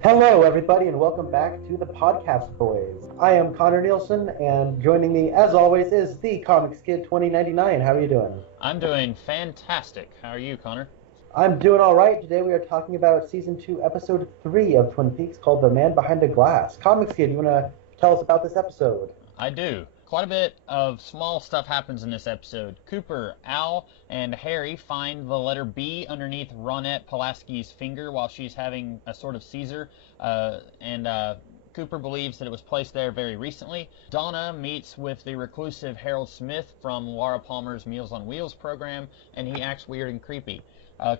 Hello, everybody, and welcome back to the Podcast Boys. I am Connor Nielsen, and joining me, as always, is the Comics Kid 2099. How are you doing? I'm doing fantastic. How are you, Connor? I'm doing all right. Today we are talking about Season 2, Episode 3 of Twin Peaks called The Man Behind the Glass. Comics Kid, you want to tell us about this episode? I do. Quite a bit of small stuff happens in this episode. Cooper, Al, and Harry find the letter B underneath Ronette Pulaski's finger while she's having a sort of seizure, and Cooper believes that it was placed there very recently. Donna meets with the reclusive Harold Smith from Laura Palmer's Meals on Wheels program, and he acts weird and creepy.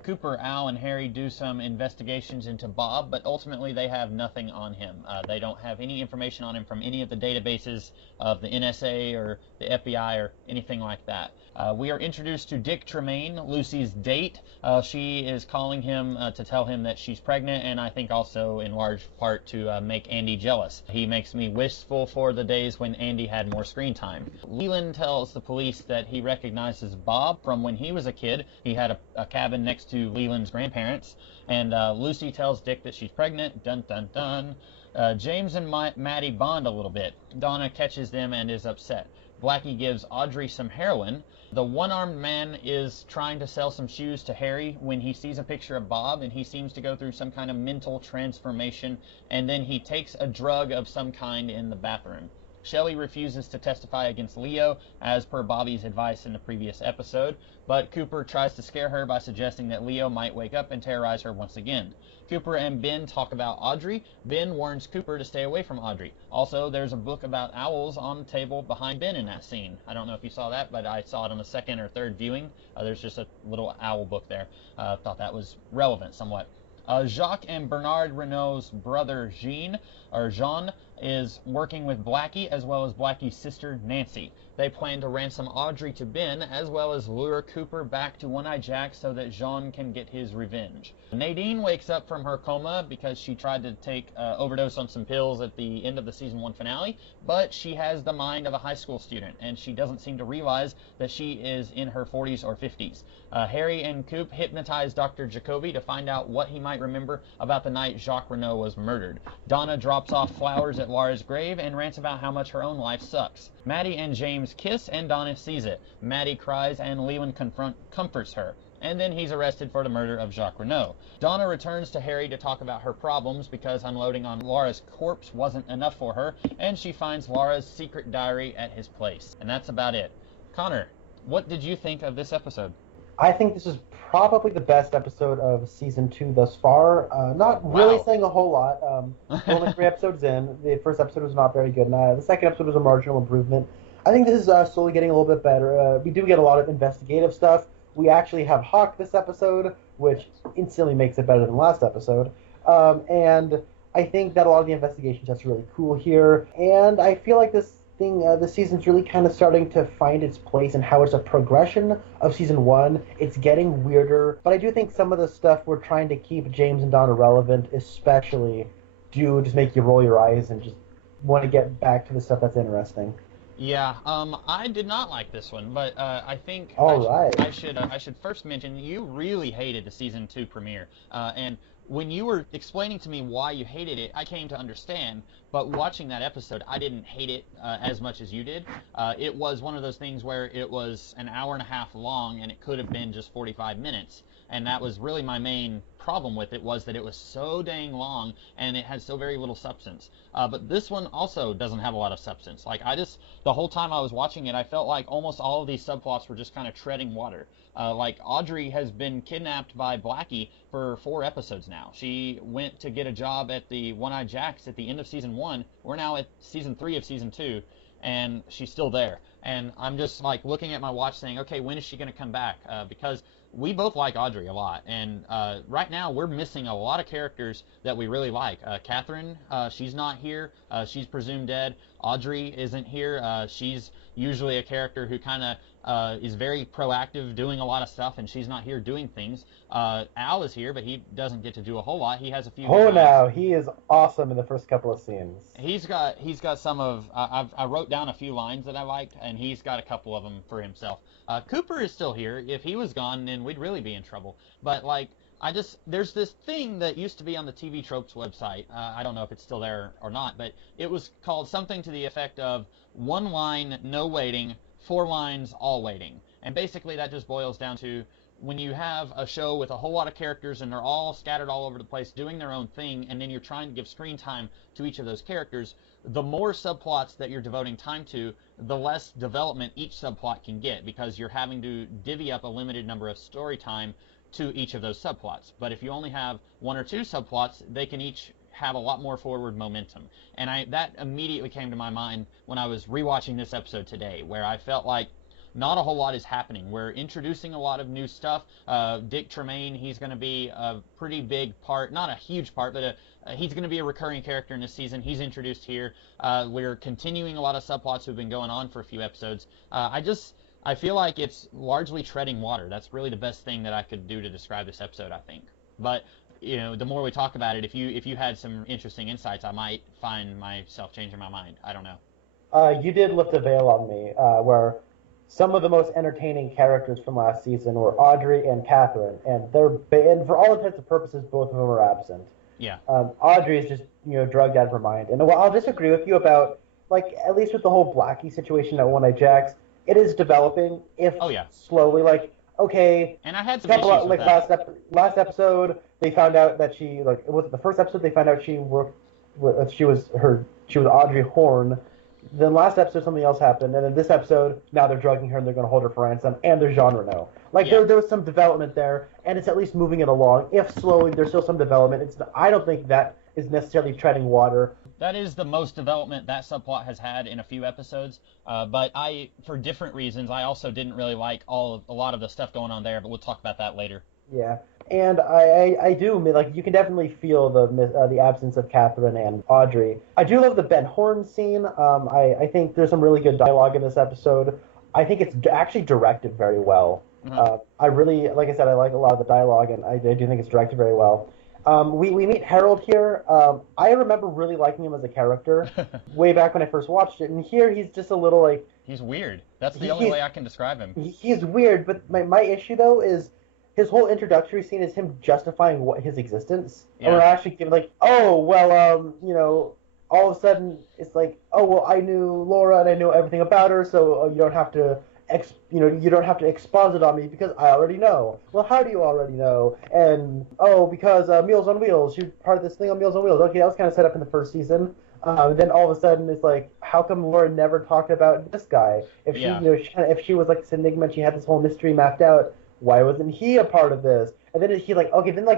Cooper, Al, and Harry do some investigations into Bob, but ultimately they have nothing on him. They don't have any information on him from any of the databases of the NSA or the FBI or anything like that. We are introduced to Dick Tremaine, Lucy's date. She is calling him to tell him that she's pregnant, and I think also in large part to make Andy jealous. He makes me wistful for the days when Andy had more screen time. Leland tells the police that he recognizes Bob from when he was a kid. He had a cabin next to Leland's grandparents, and Lucy tells Dick that she's pregnant. Dun dun dun. James and Maddie bond a little bit. Donna catches them and is upset. Blackie gives Audrey some heroin. The one-armed man is trying to sell some shoes to Harry when he sees a picture of Bob, and he seems to go through some kind of mental transformation, and then he takes a drug of some kind in the bathroom. Shelley refuses to testify against Leo, as per Bobby's advice in the previous episode, but Cooper tries to scare her by suggesting that Leo might wake up and terrorize her once again. Cooper and Ben talk about Audrey. Ben warns Cooper to stay away from Audrey. Also, there's a book about owls on the table behind Ben in that scene. I don't know if you saw that, but I saw it on the second or third viewing. There's just a little owl book there. Thought that was relevant somewhat. Jacques and Bernard Renault's brother Jean is working with Blackie as well as Blackie's sister Nancy. They plan to ransom Audrey to Ben as well as lure Cooper back to One-Eye Jack so that Jean can get his revenge. Nadine wakes up from her coma because she tried to take overdose on some pills at the end of the season 1 finale, but she has the mind of a high school student and she doesn't seem to realize that she is in her 40s or 50s. Harry and Coop hypnotize Dr. Jacoby to find out what he might remember about the night Jacques Renault was murdered. Donna drops off flowers at Laura's grave and rants about how much her own life sucks. Maddie and James kiss and Donna sees it. Maddie cries and Leland comforts her. And then he's arrested for the murder of Jacques Renault. Donna returns to Harry to talk about her problems because unloading on Laura's corpse wasn't enough for her, and she finds Laura's secret diary at his place. And that's about it. Connor, what did you think of this episode? I think this is probably the best episode of Season 2 thus far. Not really saying a whole lot. We're only 3 episodes in. The first episode was not very good, and the second episode was a marginal improvement. I think this is slowly getting a little bit better. We do get a lot of investigative stuff. We actually have Hawk this episode, which instantly makes it better than last episode. And I think that a lot of the investigations that's really cool here. And I feel like this season's really kind of starting to find its place and how it's a progression of season 1. It's getting weirder, but I do think some of the stuff we're trying to keep James and Donna relevant, especially, do just make you roll your eyes and just want to get back to the stuff that's interesting. Yeah, I did not like this one, but I think I should first mention you really hated the season 2 premiere, and when you were explaining to me why you hated it, I came to understand. But watching that episode, I didn't hate it as much as you did. It was one of those things where it was an hour and a half long, and it could have been just 45 minutes. And that was really my main problem with it, was that it was so dang long and it had so very little substance. But this one also doesn't have a lot of substance. Like, the whole time I was watching it, I felt like almost all of these subplots were just kind of treading water. Like, Audrey has been kidnapped by Blackie for 4 episodes now. She went to get a job at the One-Eye Jacks at the end of season 1. We're now at season 3 of season 2, and she's still there. And I'm just like looking at my watch saying, okay, when is she going to come back? Because we both like Audrey a lot, and right now we're missing a lot of characters that we really like. Catherine, she's not here. She's presumed dead. Audrey isn't here. She's usually a character who kind of is very proactive, doing a lot of stuff, and she's not here doing things. Al is here, but he doesn't get to do a whole lot. He has a few. Oh, no, he is awesome in the first couple of scenes. He's got some of. I wrote down a few lines that I liked, and he's got a couple of them for himself. Cooper is still here. If he was gone, then we'd really be in trouble. But like, There's this thing that used to be on the TV Tropes website. I don't know if it's still there or not, but it was called something to the effect of one line, no waiting, four lines, all waiting. And basically that just boils down to when you have a show with a whole lot of characters and they're all scattered all over the place doing their own thing, and then you're trying to give screen time to each of those characters, the more subplots that you're devoting time to, the less development each subplot can get, because you're having to divvy up a limited number of story time to each of those subplots. But if you only have one or two subplots, they can each have a lot more forward momentum. And that immediately came to my mind when I was rewatching this episode today, where I felt like not a whole lot is happening. We're introducing a lot of new stuff. Dick Tremaine, he's going to be a pretty big part, not a huge part, but he's going to be a recurring character in this season. He's introduced here. We're continuing a lot of subplots who've been going on for a few episodes. I feel like it's largely treading water. That's really the best thing that I could do to describe this episode, I think. But the more we talk about it, if you had some interesting insights, I might find myself changing my mind. I don't know. You did lift a veil on me, where some of the most entertaining characters from last season were Audrey and Catherine, and for all intents and purposes, both of them are absent. Yeah. Audrey is just drugged out of her mind, and I'll disagree with you about at least with the whole Blackie situation at One Eye Jacks. It is developing, if slowly. Okay. And I had some issues with that. Last episode, they found out that she was it the first episode they found out she was Audrey Horne. Then last episode something else happened, and then this episode now they're drugging her and they're going to hold her for ransom, and there's Jean Reno. There was some development there, and it's at least moving it along. If slowly, there's still some development. I don't think that is necessarily treading water. That is the most development that subplot has had in a few episodes, but for different reasons, I also didn't really like a lot of the stuff going on there, but we'll talk about that later. Yeah, and I do, you can definitely feel the absence of Catherine and Audrey. I do love the Ben Horne scene. I think there's some really good dialogue in this episode. I think it's actually directed very well. Mm-hmm. I really, like I said, I like a lot of the dialogue, and I do think it's directed very well. We meet Harold here. I remember really liking him as a character way back when I first watched it, and here he's just a little He's weird. That's the only way I can describe him. He's weird, but my issue, though, is his whole introductory scene is him justifying his existence. Yeah. And we're actually giving all of a sudden it's I knew Laura and I know everything about her, so you don't have to exposit on me because I already know. Well, how do you already know? And because Meals on Wheels, she's part of this thing on Meals on Wheels. Okay, that was kind of set up in the first season. Then all of a sudden it's how come Laura never talked about this guy? If if she was this enigma and she had this whole mystery mapped out, why wasn't he a part of this? And then he's then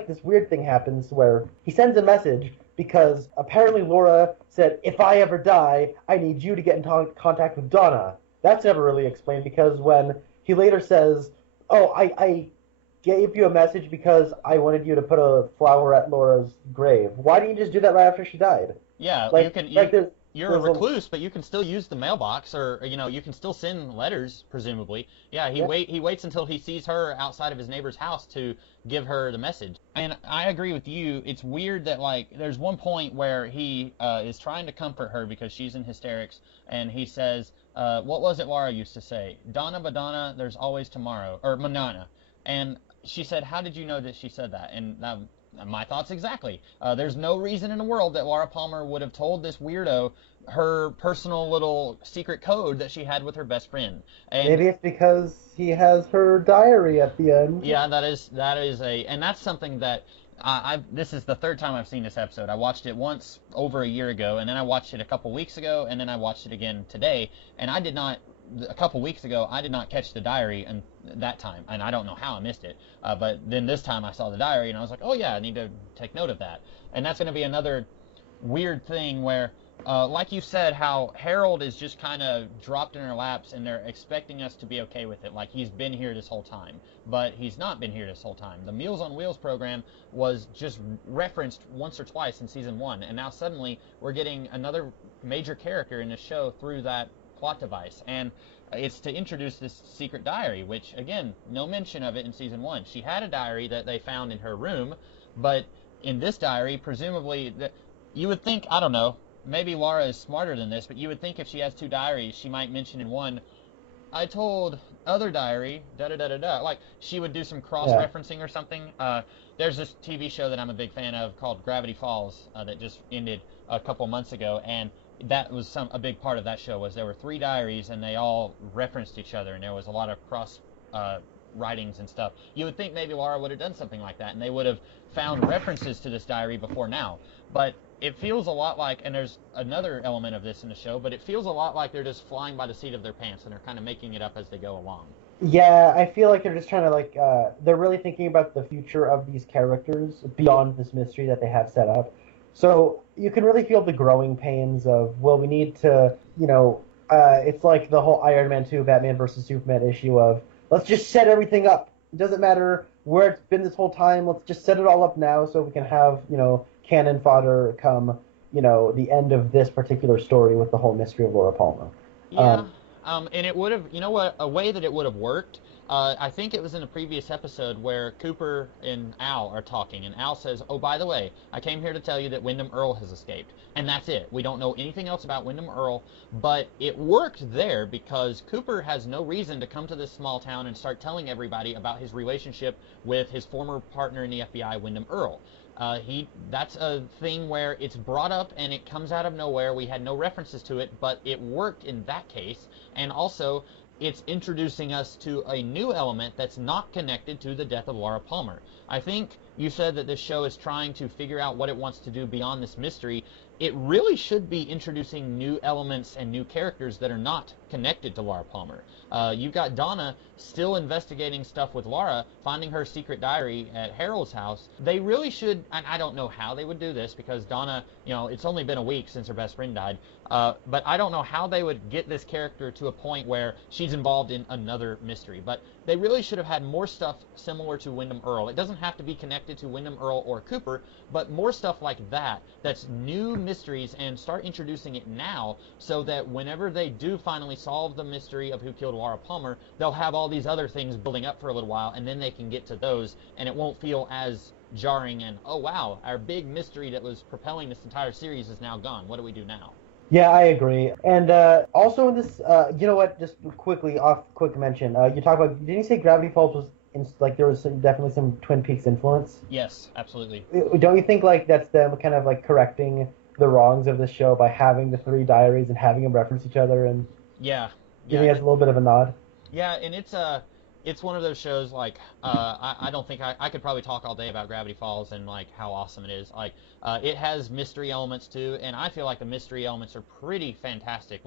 this weird thing happens where he sends a message because apparently Laura said, if I ever die, I need you to get in contact with Donna. That's never really explained, because when he later says, I gave you a message because I wanted you to put a flower at Laura's grave. Why didn't you just do that right after she died? Yeah, you're a recluse, but you can still use the mailbox, or you can still send letters, presumably. Yeah, he waits until he sees her outside of his neighbor's house to give her the message. And I agree with you. It's weird that there's one point where he is trying to comfort her because she's in hysterics, and he says, what was it Laura used to say? Donna Badonna, there's always tomorrow, or Manana. And she said, how did you know that she said that? And my thoughts exactly. There's no reason in the world that Laura Palmer would have told this weirdo her personal little secret code that she had with her best friend. And maybe it's because he has her diary at the end. Yeah, and that's something that this is the third time I've seen this episode. I watched it once over a year ago, and then I watched it a couple weeks ago, and then I watched it again today. And a couple weeks ago, I did not catch the diary that time, and I don't know how I missed it. But then this time I saw the diary, and I was like, oh yeah, I need to take note of that. And that's going to be another weird thing where, like you said, how Harold is just kind of dropped in our laps, and they're expecting us to be okay with it, like he's been here this whole time. But he's not been here this whole time. The Meals on Wheels program was just referenced once or twice in season 1, and now suddenly we're getting another major character in the show through that plot device, and it's to introduce this secret diary, which, again, no mention of it in season 1. She had a diary that they found in her room, but in this diary, presumably, you would think, I don't know, maybe Laura is smarter than this, but you would think if she has two diaries, she might mention in one, I told other diary, da da da da da. Like she would do some cross Yeah. referencing or something. There's this TV show that I'm a big fan of called Gravity Falls that just ended a couple months ago, and that was a big part of that show was there were three diaries and they all referenced each other, and there was a lot of cross uh, writings and stuff. You would think maybe Laura would have done something like that, and they would have found references to this diary before now. But it feels a lot like, and there's another element of this in the show, but it feels a lot like they're just flying by the seat of their pants and they're kind of making it up as they go along. Yeah, I feel like they're just trying to they're really thinking about the future of these characters beyond this mystery that they have set up. So you can really feel the growing pains of, well, we need to, it's like the whole Iron Man 2 Batman versus Superman issue of, let's just set everything up. It doesn't matter where it's been this whole time. Let's just set it all up now so we can have, cannon fodder come, the end of this particular story with the whole mystery of Laura Palmer. Yeah, and it would have, you know what, a way that it would have worked. I think it was in a previous episode where Cooper and Al are talking, and Al says, "Oh, by the way, I came here to tell you that Wyndham Earl has escaped," and that's it. We don't know anything else about Wyndham Earl, but it worked there because Cooper has no reason to come to this small town and start telling everybody about his relationship with his former partner in the FBI, Wyndham Earl. That's a thing where it's brought up and it comes out of nowhere. We had no references to it, but it worked in that case. And also, it's introducing us to a new element that's not connected to the death of Laura Palmer. I think you said that this show is trying to figure out what it wants to do beyond this mystery. It really should be introducing new elements and new characters that are not connected to Laura Palmer. You've got Donna still investigating stuff with Laura, finding her secret diary at Harold's house. They really should, and I don't know how they would do this because Donna, it's only been a week since her best friend died, but I don't know how they would get this character to a point where she's involved in another mystery. But they really should have had more stuff similar to Wyndham Earl. It doesn't have to be connected to Wyndham Earl or Cooper, but more stuff like that that's new mysteries, and start introducing it now so that whenever they do finally solve the mystery of who killed Laura Palmer, they'll have all these other things building up for a little while, and then they can get to those, and it won't feel as jarring and, oh wow, our big mystery that was propelling this entire series is now gone. What do we do now? Yeah, I agree. And also in this, you know what? Just quickly, quick mention. You talk about. Didn't you say Gravity Falls was there was definitely some Twin Peaks influence? Yes, absolutely. Don't you think that's them kind of correcting the wrongs of the show by having the three diaries and having them reference each other and Yeah, giving us a little bit of a nod? Yeah, and it's one of those shows I don't think I could probably talk all day about Gravity Falls and how awesome it is. It has mystery elements too, and I feel like the mystery elements are pretty fantastic.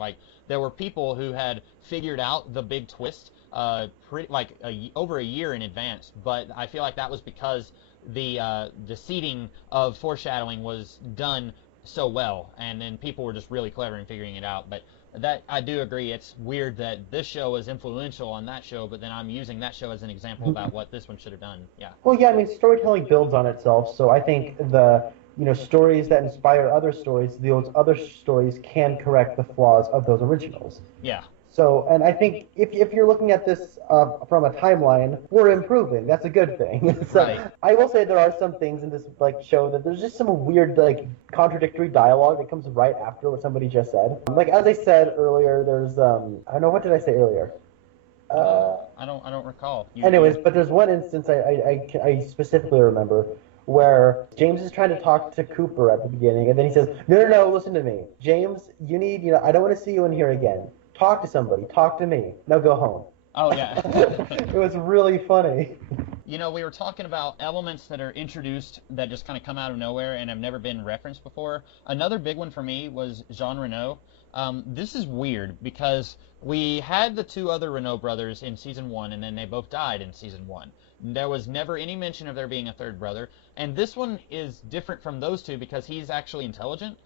There were people who had figured out the big twist over a year in advance, but I feel like that was because the seeding of foreshadowing was done so well, and then people were just really clever in figuring it out. But that I do agree, it's weird that this show is influential on that show, but then I'm using that show as an example about what this one should have done. Yeah. Well, yeah, I mean, storytelling builds on itself, so I think the stories that inspire other stories, those other stories can correct the flaws of those originals. Yeah. So, and I think if you're looking at this from a timeline, we're improving. That's a good thing. So, Right. I will say there are some things in this show that there's just some weird contradictory dialogue that comes right after what somebody just said. As I said earlier, there's I don't know, what did I say earlier? I don't recall. Anyways, but there's one instance I specifically remember where James is trying to talk to Cooper at the beginning, and then he says, no, listen to me. James, you need, I don't want to see you in here again. Talk to somebody. Talk to me. Now go home. Oh, yeah. It was really funny. We were talking about elements that are introduced that just kind of come out of nowhere and have never been referenced before. Another big one for me was Jean Reno. This is weird because we had the two other Renault brothers in season 1, and then they both died in season 1. There was never any mention of there being a third brother, and this one is different from those two because he's actually intelligent,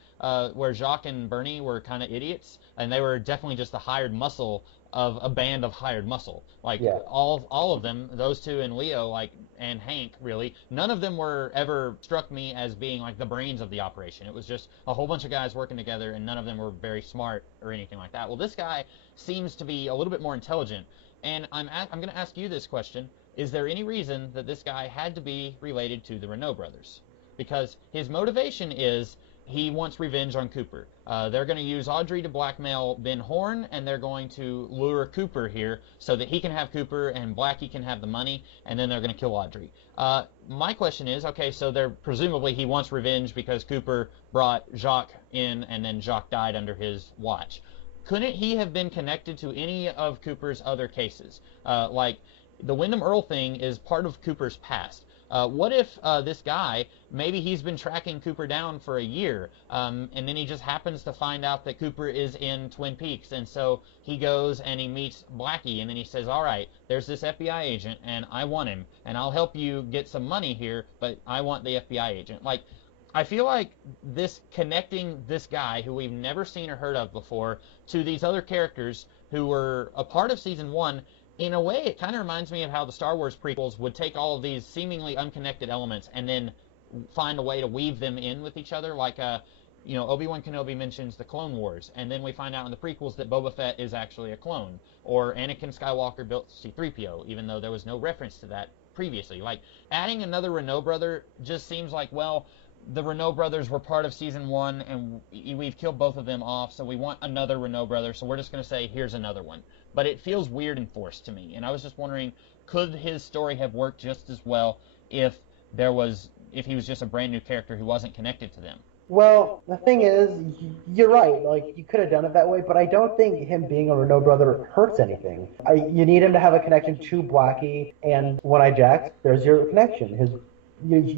where Jacques and Bernie were kind of idiots, and they were definitely just the hired muscle of a band of hired muscle. Yeah. All of them, those two and Leo, and Hank, really, none of them were ever struck me as being the brains of the operation. It was just a whole bunch of guys working together, and none of them were very smart or anything like that. Well, this guy seems to be a little bit more intelligent, and I'm going to ask you this question. Is there any reason that this guy had to be related to the Renault brothers? Because his motivation is, he wants revenge on Cooper. They're going to use Audrey to blackmail Ben Horne, and they're going to lure Cooper here so that he can have Cooper and Blackie can have the money, and then they're going to kill Audrey. My question is, okay, so they're presumably he wants revenge because Cooper brought Jacques in, and then Jacques died under his watch. Couldn't he have been connected to any of Cooper's other cases? Like, the Wyndham Earl thing is part of Cooper's past. What if this guy, maybe he's been tracking Cooper down for a year, and then he just happens to find out that Cooper is in Twin Peaks, and so he goes and he meets Blackie, and then he says, all right, there's this FBI agent, and I want him, and I'll help you get some money here, but I want the FBI agent. Like, I feel like this connecting this guy, who we've never seen or heard of before, to these other characters who were a part of Season 1, in a way, it kind of reminds me of how the Star Wars prequels would take all of these seemingly unconnected elements and then find a way to weave them in with each other. Like, Obi-Wan Kenobi mentions the Clone Wars, and then we find out in the prequels that Boba Fett is actually a clone. Or Anakin Skywalker built C-3PO, even though there was no reference to that previously. Like, adding another Renault brother just seems like, well, the Renault brothers were part of Season 1, and we've killed both of them off, so we want another Renault brother, so we're just going to say, here's another one. But it feels weird and forced to me, and I was just wondering, could his story have worked just as well if he was just a brand new character who wasn't connected to them? Well, the thing is, you're right. Like, you could have done it that way, but I don't think him being a Renault brother hurts anything. You need him to have a connection to Blackie, and One-Eye Jax, there's your connection.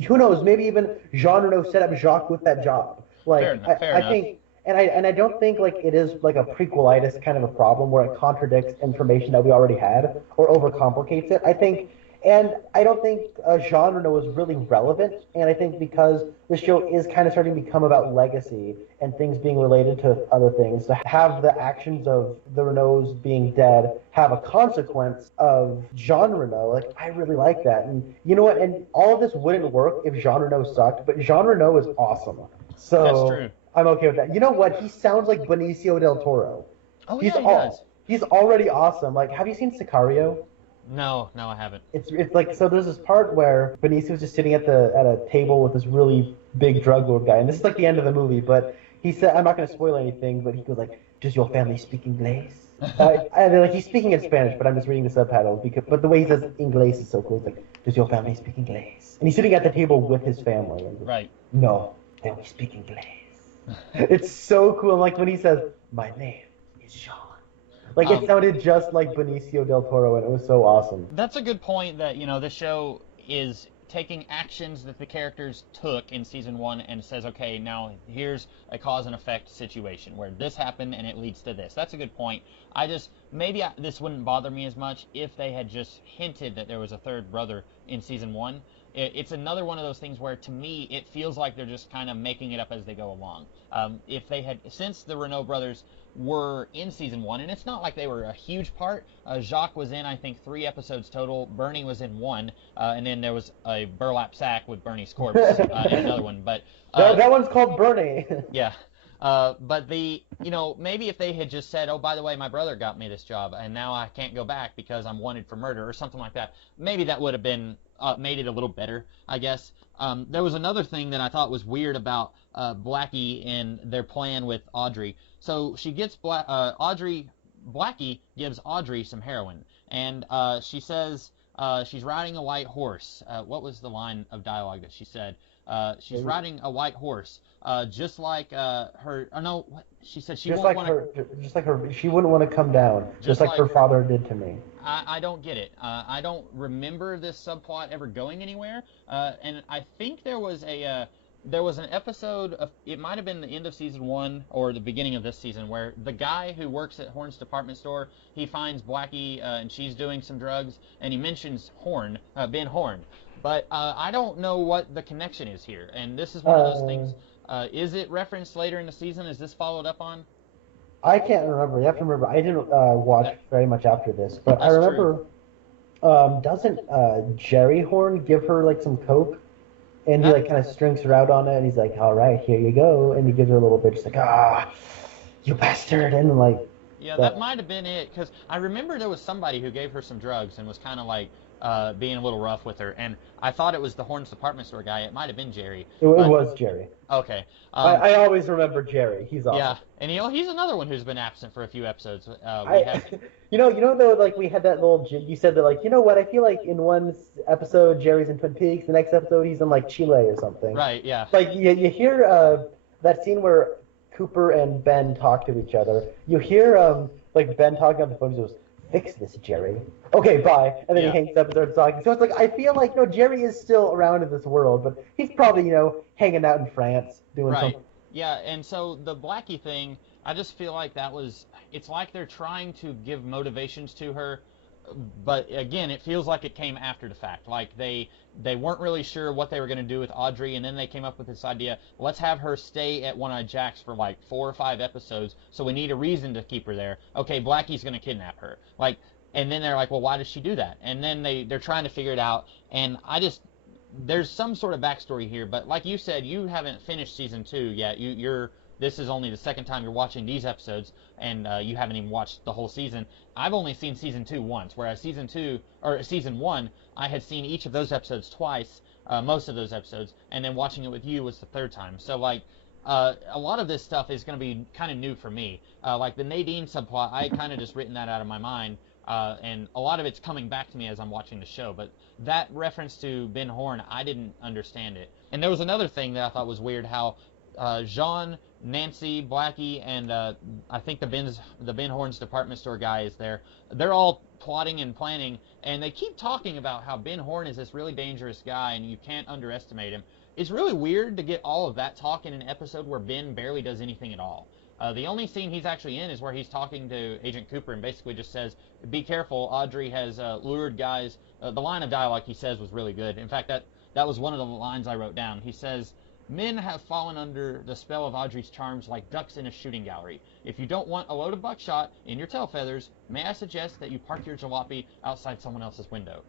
Who knows? Maybe even Jean Renault set up Jacques with that job. Like, fair enough. I think, and I don't think like it is like a prequelitis kind of a problem where it contradicts information that we already had or overcomplicates it. I don't think Jean Renault is really relevant, and I think because the show is kind of starting to become about legacy and things being related to other things, to have the actions of the Renaults being dead have a consequence of Jean Renault, like, I really like that. And you know what? And all of this wouldn't work if Jean Renault sucked, but Jean Renault is awesome. So that's true. I'm okay with that. You know what? He sounds like Benicio del Toro. Oh, yeah, he does. He's already awesome. Like, have you seen Sicario? No, I haven't. It's like, so there's this part where Benicio's just sitting at a table with this really big drug lord guy, and this is like the end of the movie, but he said, I'm not going to spoil anything, but he goes like, does your family speak English? And they're like, he's speaking in Spanish, but I'm just reading the subtitles, but the way he says English is so cool. It's like, does your family speak English? And he's sitting at the table with his family. And right. No, then we speak English. It's so cool. And like when he says, my name is Jean. Like, it sounded just like Benicio del Toro, and it was so awesome. That's a good point that, this show is taking actions that the characters took in Season 1 and says, okay, now here's a cause and effect situation where this happened and it leads to this. That's a good point. This wouldn't bother me as much if they had just hinted that there was a third brother in Season 1. It's another one of those things where, to me, it feels like they're just kind of making it up as they go along. If they had, since the Renault brothers were in Season 1, and it's not like they were a huge part. Jacques was in, I think, 3 episodes total. Bernie was in 1, and then there was a burlap sack with Bernie's corpse in another one. But that one's called Bernie. Yeah. But maybe if they had just said, oh, by the way, my brother got me this job, and now I can't go back because I'm wanted for murder or something like that, maybe that would have been made it a little better, I guess. There was another thing that I thought was weird about Blackie and their plan with Audrey. So she gets Blackie gives Audrey some heroin, and she says she's riding a white horse. What was the line of dialogue that she said? She's riding a white horse, just like her. Oh no, she said she won't want to. Just like her, she wouldn't want to come down, just like her father did to me. I don't get it. I don't remember this subplot ever going anywhere. And I think there was an episode of, it might have been the end of Season 1 or the beginning of this season, where the guy who works at Horne's department store, he finds Blackie and she's doing some drugs, and he mentions Ben Horne. But I don't know what the connection is here, and this is one of those things. Is it referenced later in the season? Is this followed up on? I can't remember. You have to remember, I didn't watch very much after this, but I remember, doesn't Jerry Horne give her like some coke? And he like kind of strings her out on it, and he's like, all right, here you go. And he gives her a little bit, just like, you bastard. And like... Yeah, that might have been it, because I remember there was somebody who gave her some drugs and was kind of like being a little rough with her. And I thought it was the Horns department store guy. It might have been Jerry. It But was Jerry. okay. I always remember Jerry. He's awesome. Yeah, and he's another one who's been absent for a few episodes. You know though, like we had that little. You said that, like, you know what? I feel like in one episode Jerry's in Twin Peaks, the next episode he's in like Chile or something. Right. Yeah. Like you hear that scene where Cooper and Ben talk to each other. You hear like Ben talking on the phone. He goes, "Fix this, Jerry." Okay, bye. And then he hangs up and starts talking. So it's like, I feel like, Jerry is still around in this world, but he's probably, hanging out in France doing something. Yeah, and so the Blackie thing, I just feel like it's like they're trying to give motivations to her, but again, it feels like it came after the fact. Like they weren't really sure what they were going to do with Audrey, and then they came up with this idea, let's have her stay at One-Eyed Jack's for like 4 or 5 episodes, so we need a reason to keep her there. Okay, Blackie's going to kidnap her. And then they're like, well, why does she do that? And then they're trying to figure it out, and there's some sort of backstory here, but like you said, you haven't finished season 2 yet. This is only the second time you're watching these episodes, and you haven't even watched the whole season. I've only seen season 2 once, whereas season 1, I had seen each of those episodes twice, most of those episodes, and then watching it with you was the third time. So a lot of this stuff is going to be kind of new for me. Like the Nadine subplot, I kind of just written that out of my mind. And a lot of it's coming back to me as I'm watching the show. But that reference to Ben Horne, I didn't understand it. And there was another thing that I thought was weird, how Jean, Nancy, Blackie, and I think the Ben Horne's department store guy is there. They're all plotting and planning, and they keep talking about how Ben Horne is this really dangerous guy, and you can't underestimate him. It's really weird to get all of that talk in an episode where Ben barely does anything at all. The only scene he's actually in is where he's talking to Agent Cooper and basically just says, be careful, Audrey has lured guys. The line of dialogue he says was really good. In fact, that was one of the lines I wrote down. He says, men have fallen under the spell of Audrey's charms like ducks in a shooting gallery. If you don't want a load of buckshot in your tail feathers, may I suggest that you park your jalopy outside someone else's window?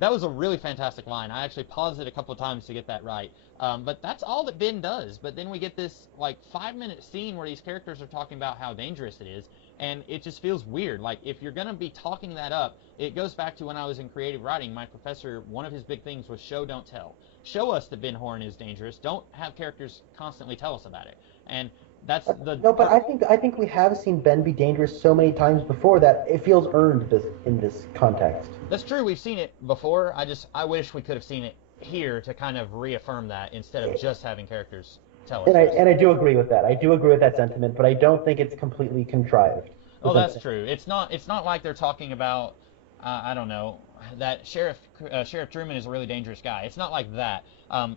That was a really fantastic line. I actually paused it a couple of times to get that right. But that's all that Ben does. But then we get this 5-minute scene where these characters are talking about how dangerous it is, and it just feels weird. If you're going to be talking that up, it goes back to when I was in creative writing. My professor, one of his big things was show, don't tell. Show us that Ben Horne is dangerous. Don't have characters constantly tell us about it. And that's the... No, but I think we have seen Ben be dangerous so many times before that it feels earned in this context. That's true. We've seen it before. I wish we could have seen it here to kind of reaffirm that instead of just having characters tell us. And I do agree with that. I do agree with that sentiment, but I don't think it's completely contrived. Oh, that's true. It's not like they're talking about I don't know, that Sheriff Truman is a really dangerous guy. It's not like that.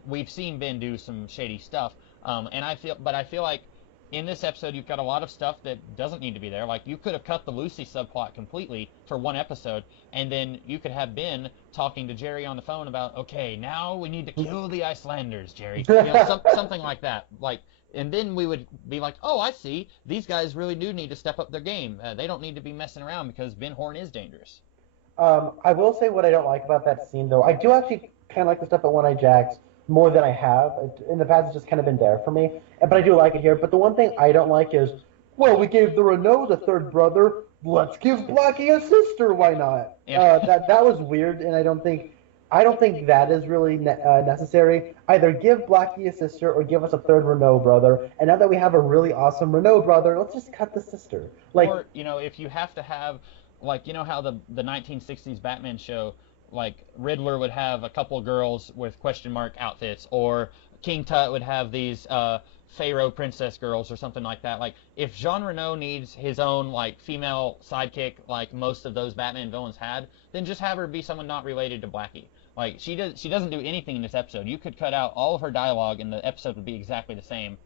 We've seen Ben do some shady stuff, and I feel like in this episode you've got a lot of stuff that doesn't need to be there. You could have cut the Lucy subplot completely for one episode, and then you could have Ben talking to Jerry on the phone about, okay, now we need to kill the Icelanders, Jerry. Something like that. And then we would be like, oh, I see. These guys really do need to step up their game. They don't need to be messing around because Ben Horne is dangerous. I will say what I don't like about that scene, though. I do actually kind of like the stuff at One-Eyed Jack's more than I have. In the past, it's just kind of been there for me. But I do like it here. But the one thing I don't like is, well, we gave the Renault the third brother. Let's give Blackie a sister. Why not? Yeah. That was weird, and I don't think that is really necessary. Either give Blackie a sister or give us a third Renault brother. And now that we have a really awesome Renault brother, let's just cut the sister. Or, if you have to have, how the 1960s Batman show, Riddler would have a couple girls with question mark outfits, or King Tut would have these Pharaoh princess girls or something like that. If Jean Reno needs his own female sidekick like most of those Batman villains had, then just have her be someone not related to Blackie. She doesn't do anything in this episode. You could cut out all of her dialogue and the episode would be exactly the same.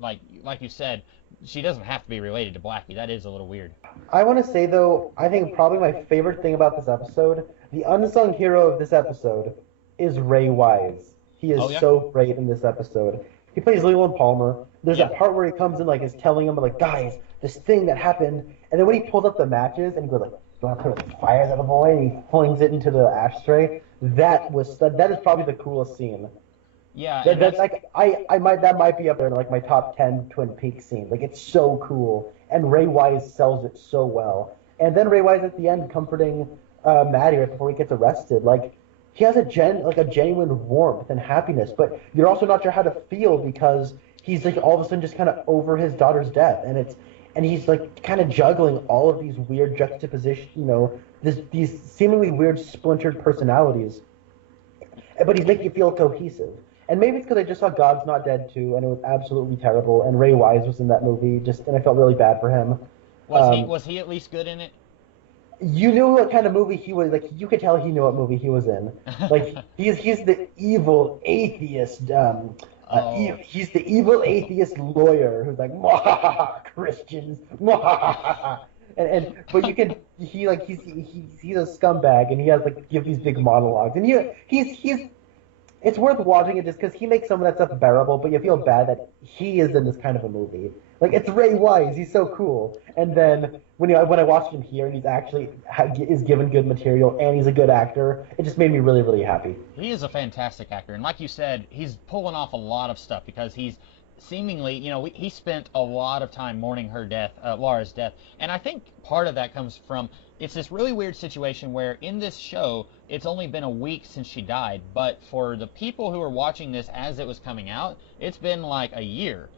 Like you said, she doesn't have to be related to Blackie. That is a little weird. I want to say, though, I think probably my favorite thing about this episode, the unsung hero of this episode, is Ray Wise. He is so great in this episode. He plays Leland Palmer. There's that part where he comes in, is telling him, guys, this thing that happened. And then when he pulls up the matches and he goes, you want to put a fire that boy? And he flings it into the ashtray. That is probably the coolest scene. Yeah. That might be up there in my top 10 Twin Peaks scene. It's so cool. And Ray Wise sells it so well. And then Ray Wise at the end comforting Maddie right before he gets arrested. Like he has a genuine warmth and happiness, but you're also not sure how to feel because he's like all of a sudden just kind of over his daughter's death, and he's like kind of juggling all of these weird juxtaposition, these seemingly weird splintered personalities, but he's making you feel cohesive. And maybe it's because I just saw God's Not Dead too, and it was absolutely terrible. And Ray Wise was in that movie, and I felt really bad for him. Um, Was he at least good in it? you knew what kind of movie he was like. You could tell he knew what movie he was in. Like he's the evil atheist. Oh, He's the evil atheist lawyer who's like, "Mwahaha, Christians, mwahaha." And but you can he's a scumbag and he has like give these big monologues and he's it's worth watching it just because he makes some of that stuff bearable, but you feel bad that he is in this kind of a movie. Like it's Ray Wise, he's so cool. And then when I watched him here, and he's actually is given good material and he's a good actor, it just made me really really happy. he is a fantastic actor, and like you said, he's pulling off a lot of stuff because he's seemingly, he spent a lot of time mourning her death, Laura's death, and I think part of that comes from it's this really weird situation where in this show it's only been a week since she died, but for the people who are watching this as it was coming out, it's been like a year.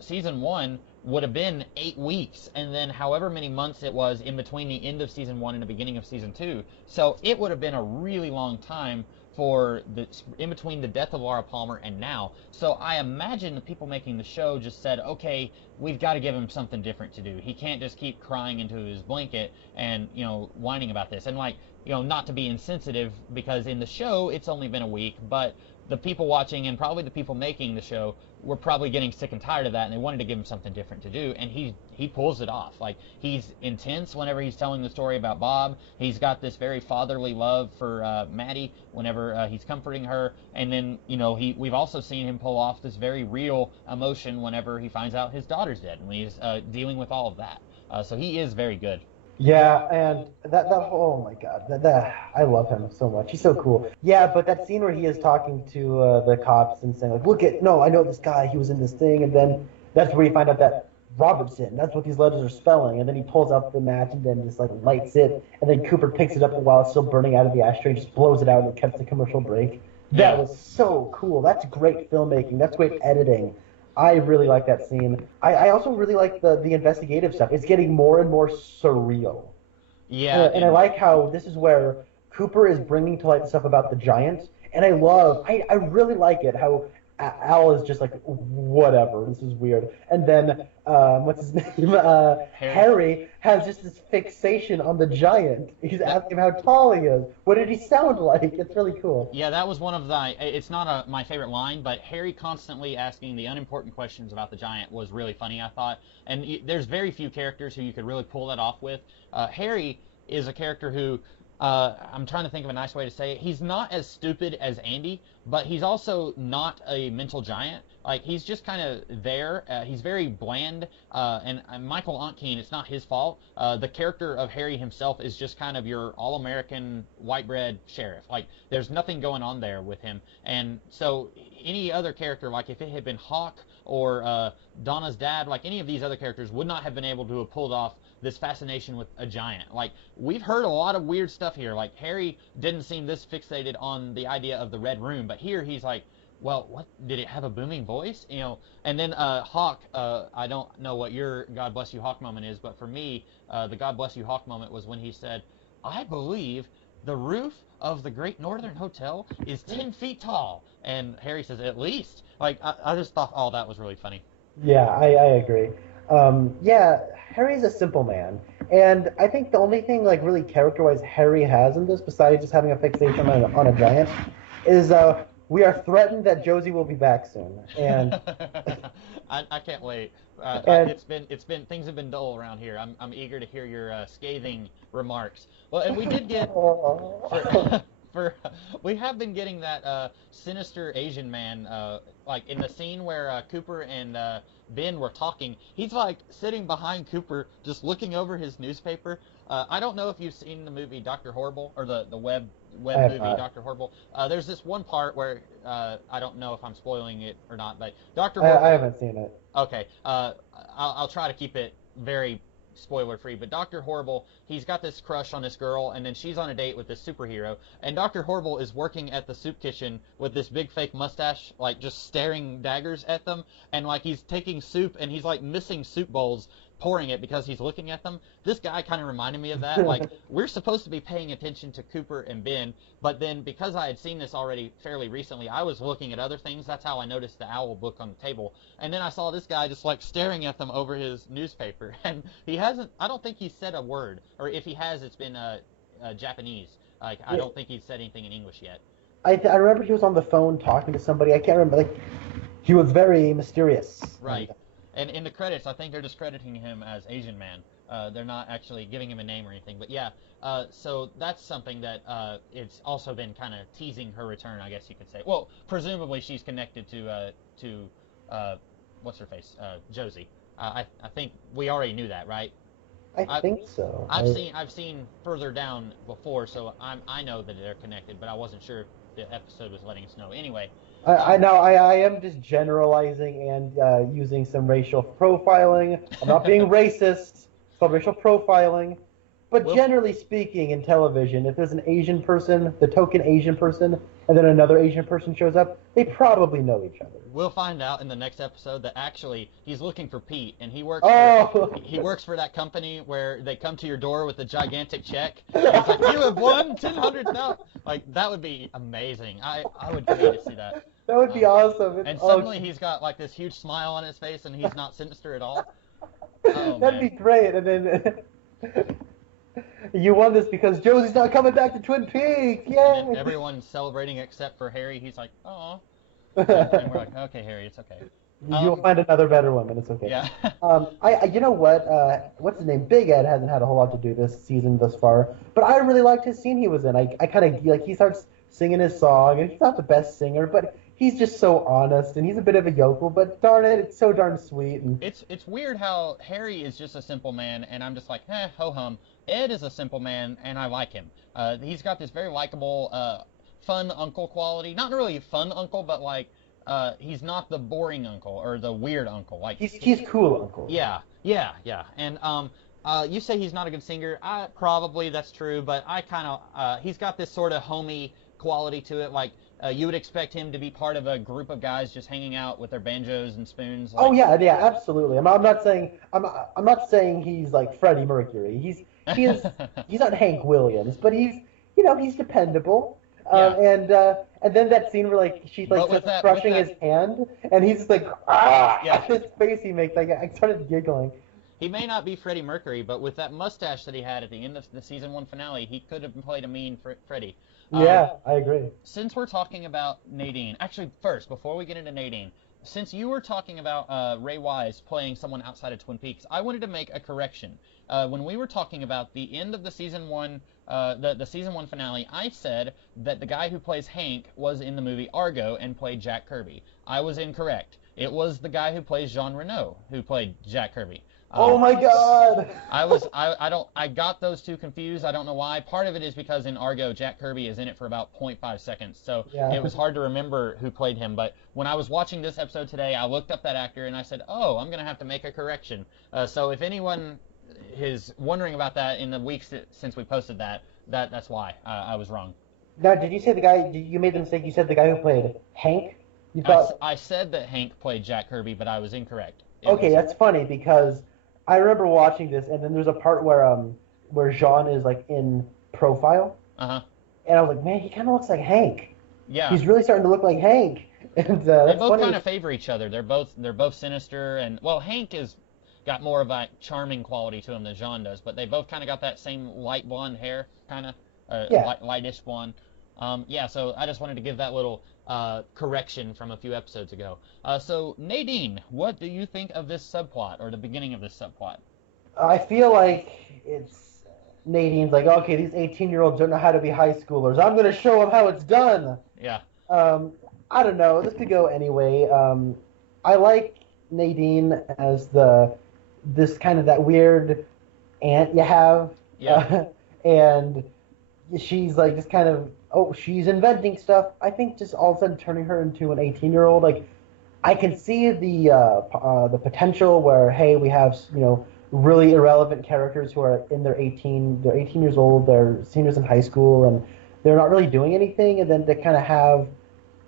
Season one would have been 8 weeks, and then however many months it was in between the end of season one and the beginning of season two. So it would have been a really long time for the in between the death of Laura Palmer and now. So I imagine the people making the show just said, okay, we've got to give him something different to do. He can't just keep crying into his blanket and whining about this. And like not to be insensitive because in the show it's only been a week, but the people watching and probably the people making the show were probably getting sick and tired of that, and they wanted to give him something different to do, and he pulls it off. Like he's intense whenever he's telling the story about Bob. He's got this very fatherly love for Maddie whenever he's comforting her, and then we've also seen him pull off this very real emotion whenever he finds out his daughter's dead, and he's dealing with all of that. So he is very good. Yeah, and that oh my God, that I love him so much. He's so cool. Yeah, but that scene where he is talking to the cops and saying like, "Look at no, I know this guy. He was in this thing," and then that's where you find out that Robertson. That's what these letters are spelling. And then he pulls out the match and then just like lights it, and then Cooper picks it up while it's still burning out of the ashtray, and just blows it out and it cuts the commercial break. That Yeah. was so cool. That's great filmmaking. That's great editing. I really like that scene. I also really like the investigative stuff. It's getting more and more surreal. Yeah, And I and like how this is where Cooper is bringing to light the stuff about the giant. And I really like it how Al is just like, whatever, this is weird. And then, what's his name? Harry. Harry has just this fixation on the giant. He's asking how tall he is. What did he sound like? It's really cool. Yeah, that was one of the. It's not my favorite line, but Harry constantly asking the unimportant questions about the giant was really funny, I thought. And there's very few characters who you could really pull that off with. Harry is a character who. I'm trying to think of a nice way to say it. He's not as stupid as Andy, but he's also not a mental giant. Like he's just kind of there. He's very bland. And Michael Ontkeen, it's not his fault. The character of Harry himself is just kind of your all-American white bread sheriff. Like there's nothing going on there with him. And so any other character, like if it had been Hawk or Donna's dad, like any of these other characters would not have been able to have pulled off this fascination with a giant. Like we've heard a lot of weird stuff here. Like Harry didn't seem this fixated on the idea of the red room, but here he's like, well, what did it have a booming voice? And then Hawk. I don't know what your God bless you Hawk moment is, but for me, the God bless you Hawk moment was when he said, "I believe the roof of the Great Northern Hotel is 10 feet tall," and Harry says, "At least." Like I just thought all that was really funny. Yeah, I agree. Yeah, Harry's a simple man, and I think the only thing like really character-wise Harry has in this, besides just having a fixation on a giant, is we are threatened that Josie will be back soon, and I can't wait. and It's been things have been dull around here. I'm eager to hear your scathing remarks. Well, and we did get for for we have been getting that sinister Asian man like in the scene where Cooper and Ben were talking. He's like sitting behind Cooper, just looking over his newspaper. I don't know if you've seen the movie Doctor Horrible or the I web have movie not. Doctor Horrible. There's this one part where I don't know if I'm spoiling it or not, but Doctor I Horrible. haven't seen it. Okay, I'll try to keep it very spoiler free, but Dr. Horrible, he's got this crush on this girl, and then she's on a date with this superhero, and Dr. Horrible is working at the soup kitchen with this big fake mustache, like just staring daggers at them, and like he's taking soup and he's like missing soup bowls, pouring it because he's looking at them. This guy kind of reminded me of that. Like, we're supposed to be paying attention to Cooper and Ben, but then because I had seen this already fairly recently, I was looking at other things. That's how I noticed the owl book on the table. And then I saw this guy just like staring at them over his newspaper. And I don't think he said a word. Or if he has, it's been Japanese. Like, I don't think he's said anything in English yet. I remember he was on the phone talking to somebody. I can't remember. Like, he was very mysterious. Right. And in the credits, I think they're just crediting him as Asian Man. They're not actually giving him a name or anything. But yeah, so that's something that it's also been kind of teasing her return, I guess you could say. Well, presumably she's connected to what's her face, Josie. I think we already knew that, right? I think so. I've seen further down before, so I know that they're connected, but I wasn't sure if the episode was letting us know. Anyway. I know I am just generalizing and using some racial profiling. I'm not being racist. It's called racial profiling. But generally speaking, in television, if there's an Asian person, the token Asian person, and then another Asian person shows up, they probably know each other. We'll find out in the next episode that actually he's looking for Pete, and he works for that company where they come to your door with a gigantic check. And it's like, you have won $100,000. Like, that would be amazing. I would pay to see that. That would be awesome. And suddenly he's got like this huge smile on his face, and he's not sinister at all. Oh, that'd be great. And then you won this because Josie's not coming back to Twin Peaks. Yay! And everyone's celebrating except for Harry. He's like, oh. And we're like, okay, Harry, it's okay. You'll find another better woman. It's okay. Yeah. You know what? What's his name? Big Ed hasn't had a whole lot to do this season thus far, but I really liked his scene he was in. I kind of like he starts singing his song, and he's not the best singer, but he's just so honest, and he's a bit of a yokel, but darn it, it's so darn sweet. And it's weird how Harry is just a simple man, and I'm just like, ho-hum. Ed is a simple man, and I like him. He's got this very likable, fun uncle quality. Not really fun uncle, but like, he's not the boring uncle or the weird uncle. Like he's cool uncle. Yeah. And you say he's not a good singer. Probably that's true, but I kind of he's got this sort of homey quality to it. Like you would expect him to be part of a group of guys just hanging out with their banjos and spoons. Like, oh yeah, absolutely. I'm not saying he's like Freddie Mercury. He's not Hank Williams, but he's dependable. And then that scene where like she's like just crushing his hand, and he's just like his face he makes, like I started giggling. He may not be Freddie Mercury, but with that mustache that he had at the end of the season 1 finale, he could have played a mean Freddie. Yeah, I agree. Since we're talking about Nadine, actually first, before we get into Nadine, since you were talking about Ray Wise playing someone outside of Twin Peaks, I wanted to make a correction. When we were talking about the end of the season 1, the season 1 finale, I said that the guy who plays Hank was in the movie Argo and played Jack Kirby. I was incorrect. It was the guy who plays Jean Reno who played Jack Kirby. Oh my God! I got those two confused. I don't know why. Part of it is because in Argo, Jack Kirby is in it for about 0.5 seconds, so it was hard to remember who played him. But when I was watching this episode today, I looked up that actor and I said, oh, I'm gonna have to make a correction. So if anyone is wondering about that in the weeks since we posted that's why I was wrong. Now, did you say the guy? You made the mistake. You said the guy who played Hank. I said that Hank played Jack Kirby, but I was incorrect. That's funny because I remember watching this, and then there's a part where Jean is like in profile. Uh-huh. And I was like, man, he kind of looks like Hank. Yeah. He's really starting to look like Hank. And they both kind of favor each other. They're both sinister, and well, Hank is got more of a charming quality to him than Jean does, but they both kind of got that same light blonde hair, kind of lightish blonde. So I just wanted to give that little correction from a few episodes ago. So Nadine, what do you think of this subplot, or the beginning of this subplot? I feel like it's Nadine's like, okay, these 18-year-olds don't know how to be high schoolers. I'm going to show them how it's done. Yeah. I don't know. This could go anyway. I like Nadine as this kind of that weird aunt you have. Yeah. And she's like just kind of, she's inventing stuff. I think just all of a sudden turning her into an 18-year-old, like I can see the potential where, hey, we have really irrelevant characters who are in they're 18 years old, they're seniors in high school, and they're not really doing anything, and then they kind of have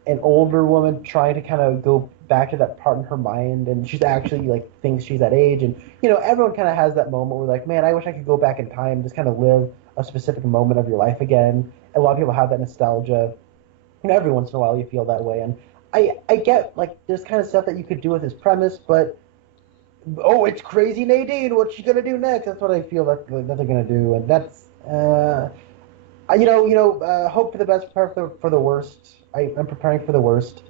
an older woman trying to kind of go back to that part in her mind, and she's actually like thinks she's that age, and everyone kind of has that moment where like, man, I wish I could go back in time and just kind of live a specific moment of your life again. And a lot of people have that nostalgia. Every once in a while you feel that way, and I get like there's kind of stuff that you could do with this premise, but oh, it's crazy Nadine. What's she gonna do next? That's what I feel that they're gonna do, and that's hope for the best, prepare for the worst. I'm preparing for the worst.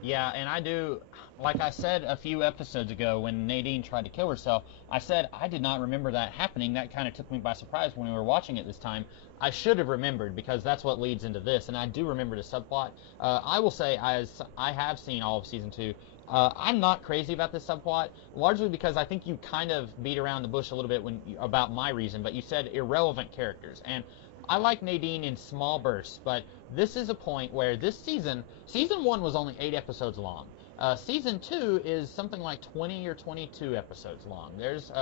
Yeah, and I do, like I said a few episodes ago when Nadine tried to kill herself, I said I did not remember that happening. That kind of took me by surprise when we were watching it this time. I should have remembered because that's what leads into this, and I do remember the subplot. I will say, as I have seen all of season 2, I'm not crazy about this subplot, largely because I think you kind of beat around the bush a little bit about my reason, but you said irrelevant characters, and I like Nadine in small bursts, but this is a point where this season 1 was only 8 episodes long. Season 2 is something like 20 or 22 episodes long. There's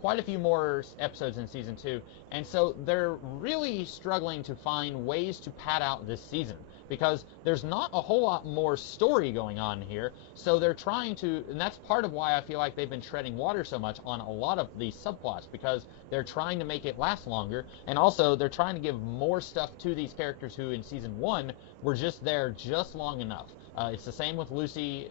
quite a few more episodes in Season 2, and so they're really struggling to find ways to pad out this season, because there's not a whole lot more story going on here, so they're trying to, and that's part of why I feel like they've been treading water so much on a lot of these subplots, because they're trying to make it last longer, and also they're trying to give more stuff to these characters who in Season 1 were just there just long enough. It's the same with Lucy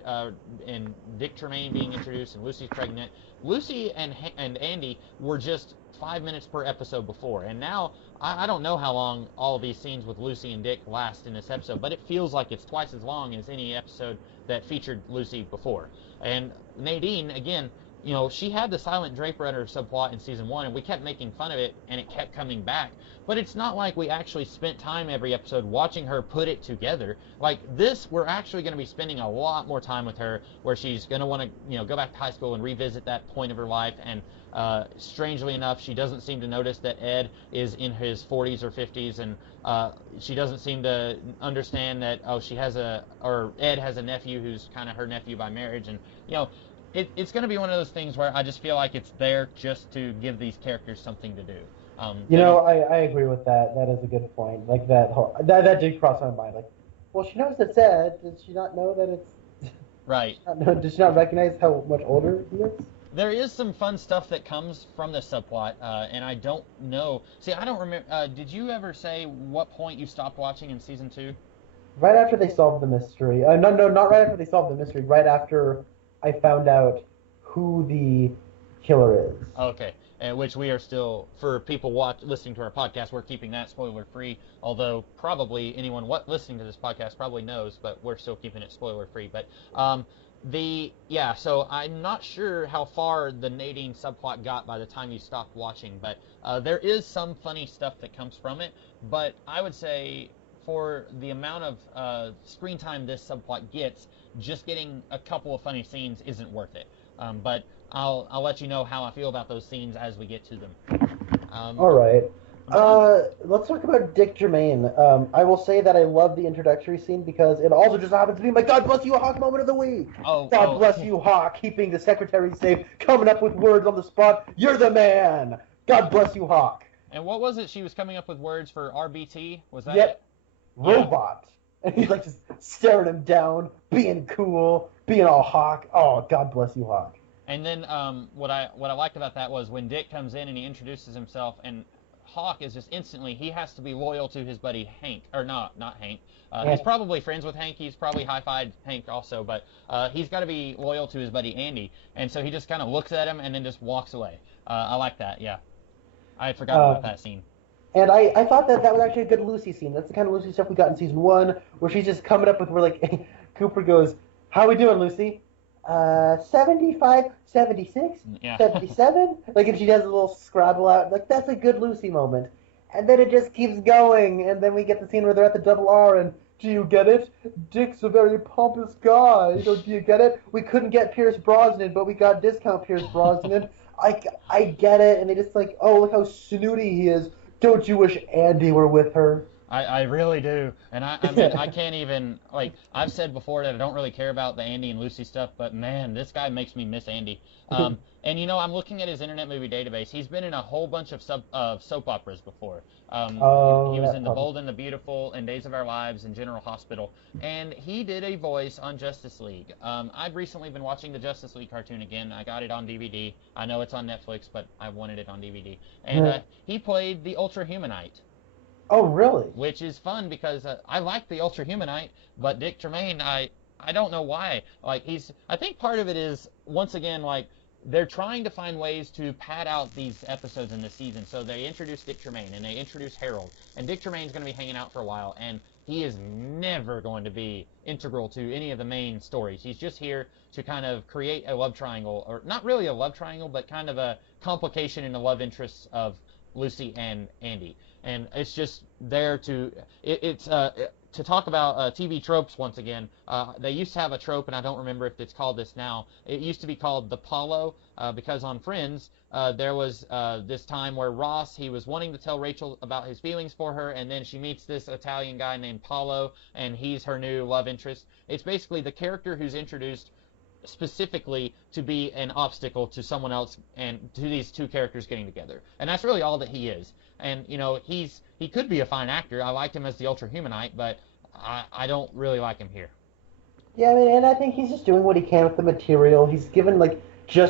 and Dick Tremaine being introduced, and Lucy's pregnant. Lucy and Andy were just 5 minutes per episode before, and now I don't know how long all of these scenes with Lucy and Dick last in this episode, but it feels like it's twice as long as any episode that featured Lucy before. And Nadine, again, she had the Silent Draper Runner subplot in Season 1, and we kept making fun of it, and it kept coming back. But it's not like we actually spent time every episode watching her put it together. Like this, we're actually going to be spending a lot more time with her, where she's going to want to, go back to high school and revisit that point of her life. And strangely enough, she doesn't seem to notice that Ed is in his 40s or 50s, and she doesn't seem to understand that Ed has a nephew who's kind of her nephew by marriage, and it's going to be one of those things where I just feel like it's there just to give these characters something to do. I agree with that. That is a good point. Like that did cross my mind. Like, well, she knows it's Ed. Does she not know that it's right? Does she not recognize how much older he is? There is some fun stuff that comes from this subplot, and I don't know. See, I don't remember. Did you ever say what point you stopped watching in Season 2? Right after they solved the mystery. No, not right after they solved the mystery. Right after I found out who the killer is. Okay, and which we are still, for people listening to our podcast, we're keeping that spoiler-free, although probably anyone listening to this podcast probably knows, but we're still keeping it spoiler-free. But so I'm not sure how far the Nadine subplot got by the time you stopped watching, but there is some funny stuff that comes from it, but I would say for the amount of screen time this subplot gets, just getting a couple of funny scenes isn't worth it. But I'll let you know how I feel about those scenes as we get to them. All right. Let's talk about Dick Tremaine. I will say that I love the introductory scene because it also just happens to be my God bless you, Hawk moment of the week. God bless you, Hawk, keeping the secretary safe, coming up with words on the spot. You're the man. God bless you, Hawk. And what was it? She was coming up with words for RBT? Was that it? Robot. And he's like just staring him down, being cool, being all Hawk. Oh, God bless you, Hawk. And then what I liked about that was when Dick comes in and he introduces himself, and Hawk is just instantly, he has to be loyal to his buddy Hank, or not Hank. He's probably friends with Hank. He's probably high-fived Hank also, but he's got to be loyal to his buddy Andy. And so he just kind of looks at him and then just walks away. I like that, yeah. I had forgotten about that scene. And I thought that was actually a good Lucy scene. That's the kind of Lucy stuff we got in Season 1, where she's just coming up with where, like, Cooper goes, how we doing, Lucy? 75, 76, 77? Like, if she does a little Scrabble out, like, that's a good Lucy moment. And then it just keeps going, and then we get the scene where they're at the Double R, and do you get it? Dick's a very pompous guy. Do you get it? We couldn't get Pierce Brosnan, but we got discount Pierce Brosnan. I get it, and they just like, oh, look how snooty he is. Don't you wish Andy were with her? I really do. And I mean, I can't even, like, I've said before that I don't really care about the Andy and Lucy stuff, but man, this guy makes me miss Andy. And I'm looking at his Internet Movie Database. He's been in a whole bunch of soap operas before. He was in The Bold and the Beautiful, and Days of Our Lives, and General Hospital. And he did a voice on Justice League. I've recently been watching the Justice League cartoon again. I got it on DVD. I know it's on Netflix, but I wanted it on DVD. And he played the Ultra Humanite. Oh, really? Which is fun because I like the Ultra Humanite, but Dick Tremaine, I don't know why. Like I think part of it is once again like they're trying to find ways to pad out these episodes in this season. So they introduced Dick Tremaine and they introduced Harold, and Dick Tremaine's going to be hanging out for a while, and he is never going to be integral to any of the main stories. He's just here to kind of create a love triangle, or not really a love triangle, but kind of a complication in the love interests of Lucy and Andy. And it's just there to to talk about TV tropes once again. They used to have a trope, and I don't remember if it's called this now. It used to be called the Paulo, because on Friends there was this time where Ross, he was wanting to tell Rachel about his feelings for her, and then she meets this Italian guy named Paulo, and he's her new love interest. It's basically the character who's introduced specifically to be an obstacle to someone else and to these two characters getting together. And that's really all that he is. And, he could be a fine actor. I liked him as the Ultra Humanite, but I don't really like him here. Yeah, I mean, and I think he's just doing what he can with the material. He's given, can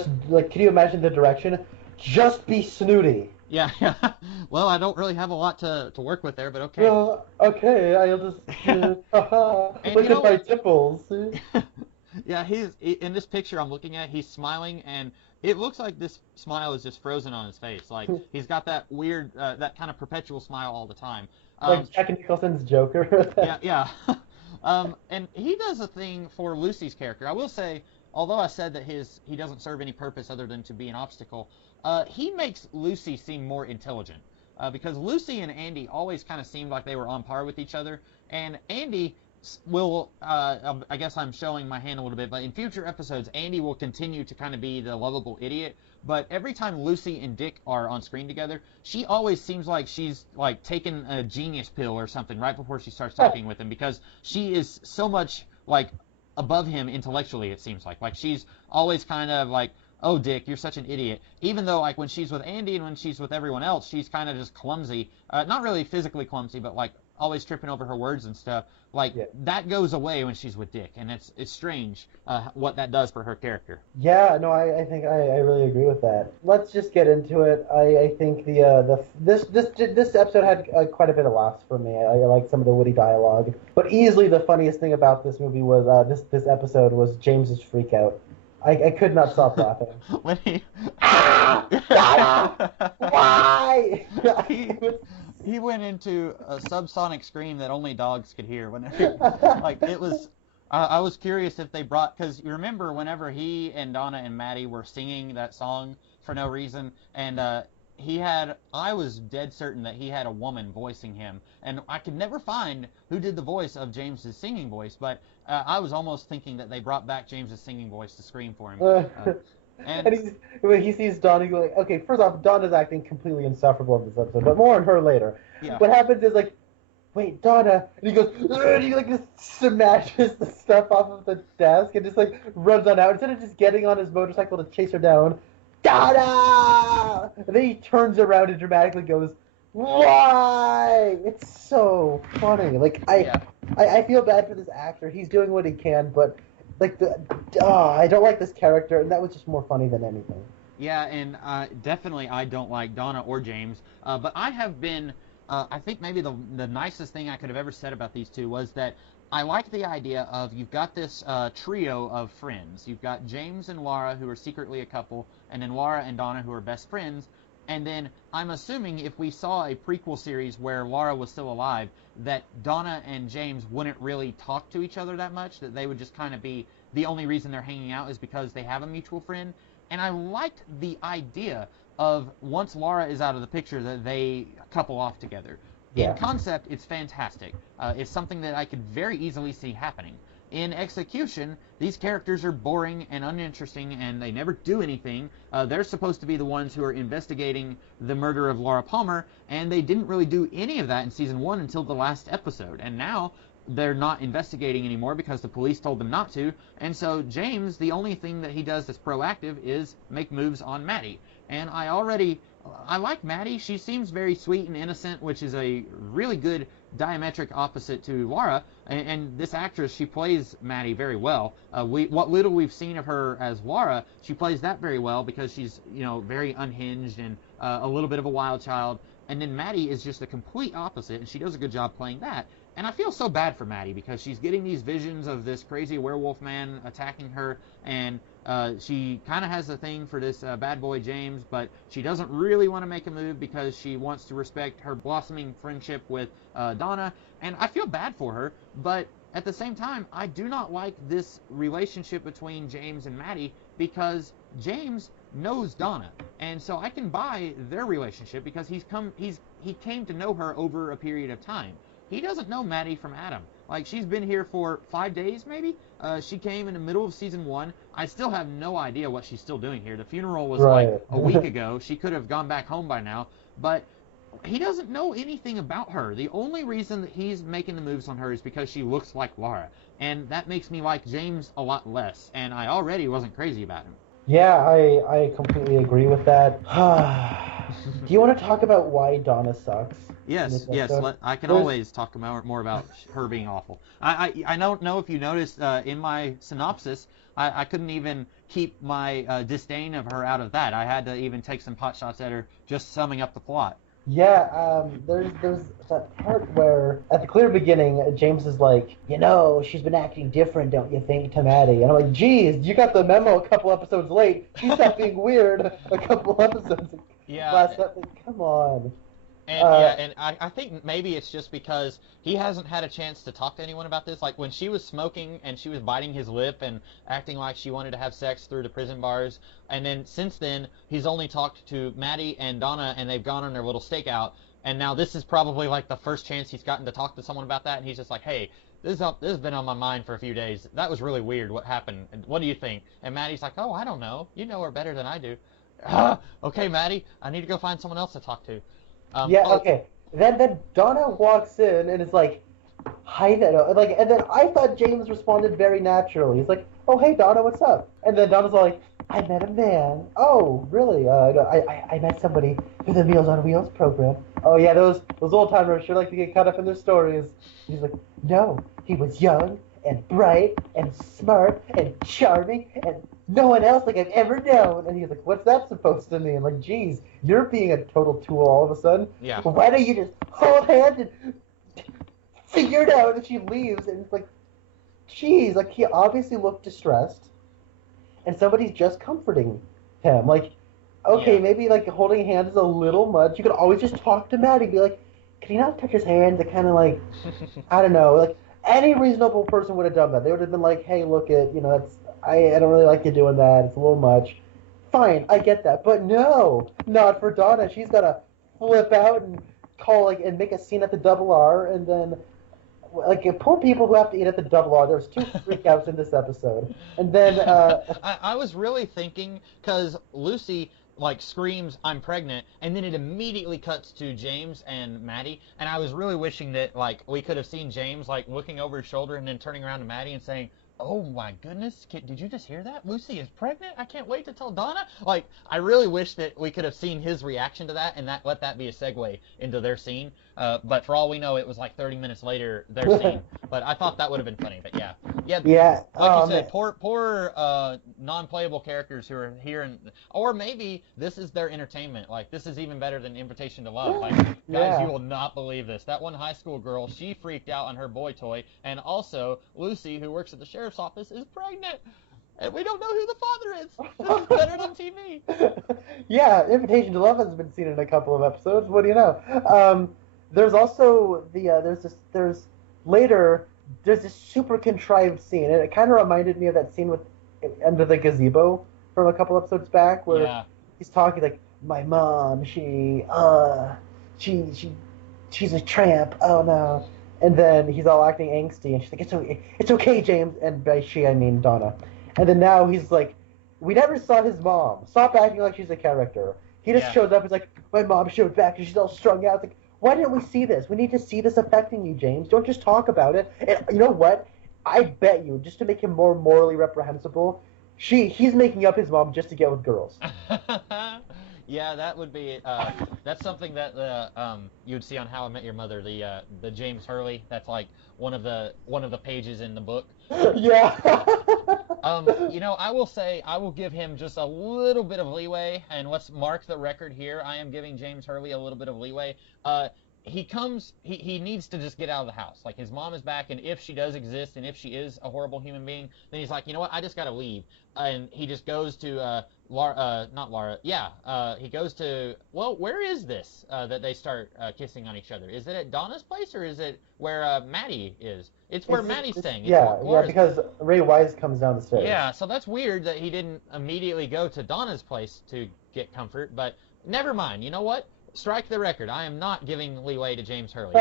you imagine the direction? Just be snooty. Yeah. Well, I don't really have a lot to work with there, but okay. Okay, I'll just... look at my nipples. Yeah, he's in this picture I'm looking at, he's smiling, and it looks like this smile is just frozen on his face. Like, he's got that weird, that kind of perpetual smile all the time. Like Jack Nicholson's Joker. Yeah. And he does a thing for Lucy's character. I will say, although I said that he doesn't serve any purpose other than to be an obstacle, he makes Lucy seem more intelligent. Because Lucy and Andy always kind of seemed like they were on par with each other, and Andy will, I guess I'm showing my hand a little bit, but in future episodes, Andy will continue to kind of be the lovable idiot, but every time Lucy and Dick are on screen together, she always seems like she's, like, taken a genius pill or something right before she starts talking with him, because she is so much, like, above him intellectually, it seems like. Like, she's always kind of like, oh, Dick, you're such an idiot. Even though, like, when she's with Andy and when she's with everyone else, she's kind of just clumsy. Not really physically clumsy, but, like, always tripping over her words and stuff. Like, that goes away when she's with Dick, and it's strange what that does for her character. Yeah, no, I think I really agree with that. Let's just get into it. I think this episode had quite a bit of laughs for me. I like some of the witty dialogue, but easily the funniest thing about this movie was this episode was James's freak out. I could not stop laughing. When he why? He went into a subsonic scream that only dogs could hear. Whenever, like, it was, I was curious if they brought, because you remember whenever he and Donna and Maddie were singing that song for no reason, and I was dead certain that he had a woman voicing him, and I could never find who did the voice of James's singing voice, but I was almost thinking that they brought back James's singing voice to scream for him. And when he sees Donna, he's like, okay, first off, Donna's acting completely insufferable in this episode, but more on her later. Yeah. What happens is, like, wait, Donna, and he goes, and he, like, just smashes the stuff off of the desk and just, like, runs on out. Instead of just getting on his motorcycle to chase her down, Donna! And then he turns around and dramatically goes, why? It's so funny. Like, I feel bad for this actor. He's doing what he can, but... like, I don't like this character, and that was just more funny than anything. Yeah, and definitely I don't like Donna or James, but I have been, I think maybe the nicest thing I could have ever said about these two was that I like the idea of you've got this trio of friends. You've got James and Laura, who are secretly a couple, and then Laura and Donna, who are best friends. And then I'm assuming if we saw a prequel series where Laura was still alive, that Donna and James wouldn't really talk to each other that much, that they would just kind of be the only reason they're hanging out is because they have a mutual friend. And I liked the idea of once Laura is out of the picture that they couple off together. Yeah. In concept, it's fantastic. It's something that I could very easily see happening. in execution, these characters are boring and uninteresting, and they never do anything. They're supposed to be the ones who are investigating the murder of Laura Palmer, and they didn't really do any of that in season 1 until the last episode. And now they're not investigating anymore because the police told them not to. And so James, the only thing that he does that's proactive is make moves on Maddie. And I like Maddie. She seems very sweet and innocent, which is a really good diametric opposite to Laura. And this actress, she plays Maddie very well. What little we've seen of her as Laura, she plays that very well because she's, very unhinged and a little bit of a wild child. And then Maddie is just the complete opposite, and she does a good job playing that. And I feel so bad for Maddie because she's getting these visions of this crazy werewolf man attacking her, and she kind of has a thing for this bad boy James, but she doesn't really want to make a move because she wants to respect her blossoming friendship with Donna, and I feel bad for her, but at the same time, I do not like this relationship between James and Maddie because James knows Donna, and so I can buy their relationship because he came to know her over a period of time. He doesn't know Maddie from Adam. Like, she's been here for 5 days, maybe? She came in the middle of season 1. I still have no idea what she's still doing here. The funeral was like a week ago. She could have gone back home by now. But he doesn't know anything about her. The only reason that he's making the moves on her is because she looks like Laura. And that makes me like James a lot less. And I already wasn't crazy about him. Yeah, I completely agree with that. Do you want to talk about why Donna sucks? Yes. I can always talk more about her being awful. I don't know if you noticed in my synopsis, I couldn't even keep my disdain of her out of that. I had to even take some pot shots at her just summing up the plot. Yeah, there's that part where, at the clear beginning, James is like, she's been acting different, don't you think, to Maddie? And I'm like, geez, you got the memo a couple episodes late. She stopped being weird a couple episodes last episode. Come on. And I think maybe it's just because he hasn't had a chance to talk to anyone about this. Like, when she was smoking and she was biting his lip and acting like she wanted to have sex through the prison bars, and then since then, he's only talked to Maddie and Donna, and they've gone on their little stakeout, and now this is probably, like, the first chance he's gotten to talk to someone about that, and he's just like, hey, this has been on my mind for a few days. That was really weird what happened. What do you think? And Maddie's like, oh, I don't know. You know her better than I do. Okay, Maddie, I need to go find someone else to talk to. Okay. Then Donna walks in and is like, hi there. And then I thought James responded very naturally. He's like, oh, hey, Donna, what's up? And then Donna's like, I met a man. Oh, really? I met somebody through the Meals on Wheels program. Oh, yeah, those old-timers sure like to get caught up in their stories. He's like, no, he was young and bright and smart and charming and no one else like I've ever known. And he's like, what's that supposed to mean? Like, geez, you're being a total tool all of a sudden. Yeah. Why don't you just hold hands and figure it out? And she leaves, and it's like, geez, like, he obviously looked distressed, and somebody's just comforting him. Like, okay, maybe, like, holding hands is a little much. You could always just talk to Maddie, be like, can he not touch his hand? To kind of, like, I don't know, like, any reasonable person would have done that. They would have been like, hey, look that's, I don't really like you doing that. It's a little much. Fine, I get that. But no, not for Donna. She's got to flip out and call, like, and make a scene at the Double R, and then, like, poor people who have to eat at the Double R. There's 2 freakouts in this episode. And then, I was really thinking, because Lucy, like, screams, I'm pregnant, and then it immediately cuts to James and Maddie, and I was really wishing that, like, we could have seen James, like, looking over his shoulder and then turning around to Maddie and saying, oh my goodness, did you just hear that? Lucy is pregnant? I can't wait to tell Donna. Like, I really wish that we could have seen his reaction to that and let that be a segue into their scene. But for all we know, it was like 30 minutes later, their scene. But I thought that would have been funny. But yeah. Like you said, poor non-playable characters who are here, or maybe this is their entertainment. Like, this is even better than Invitation to Love. Like, guys, you will not believe this. That one high school girl, she freaked out on her boy toy, and also Lucy, who works at the sheriff's office, is pregnant. And we don't know who the father is. This is better than TV. Yeah, Invitation to Love has been seen in a couple of episodes. What do you know? There's also there's this super contrived scene, and it kind of reminded me of that scene with Under the Gazebo from a couple episodes back, where he's talking like, my mom, she's a tramp. Oh no. And then he's all acting angsty, and she's like, it's okay, James. And by she, I mean Donna. And then now he's like, we never saw his mom. Stop acting like she's a character. He just shows up. He's like, my mom showed back, and she's all strung out. It's like, why didn't we see this? We need to see this affecting you, James. Don't just talk about it. And you know what? I bet you, just to make him more morally reprehensible, he's making up his mom just to get with girls. Yeah, that would be that's something that you would see on How I Met Your Mother, the James Hurley. That's like one of the pages in the book. Yeah. I will say I will give him just a little bit of leeway, and let's mark the record here. I am giving James Hurley a little bit of leeway. He needs to just get out of the house. Like, his mom is back, and if she does exist, and if she is a horrible human being, then he's like, you know what, I just gotta leave. And he just goes to, not Laura, he goes to, well, where is this, that they start, kissing on each other? Is it at Donna's place, or is it where, Maddie is? It's where Maddie's staying. Yeah, because Ray Wise comes down the stairs. Yeah, so that's weird that he didn't immediately go to Donna's place to get comfort, but never mind. You know what? Strike the record. I am not giving leeway to James Hurley,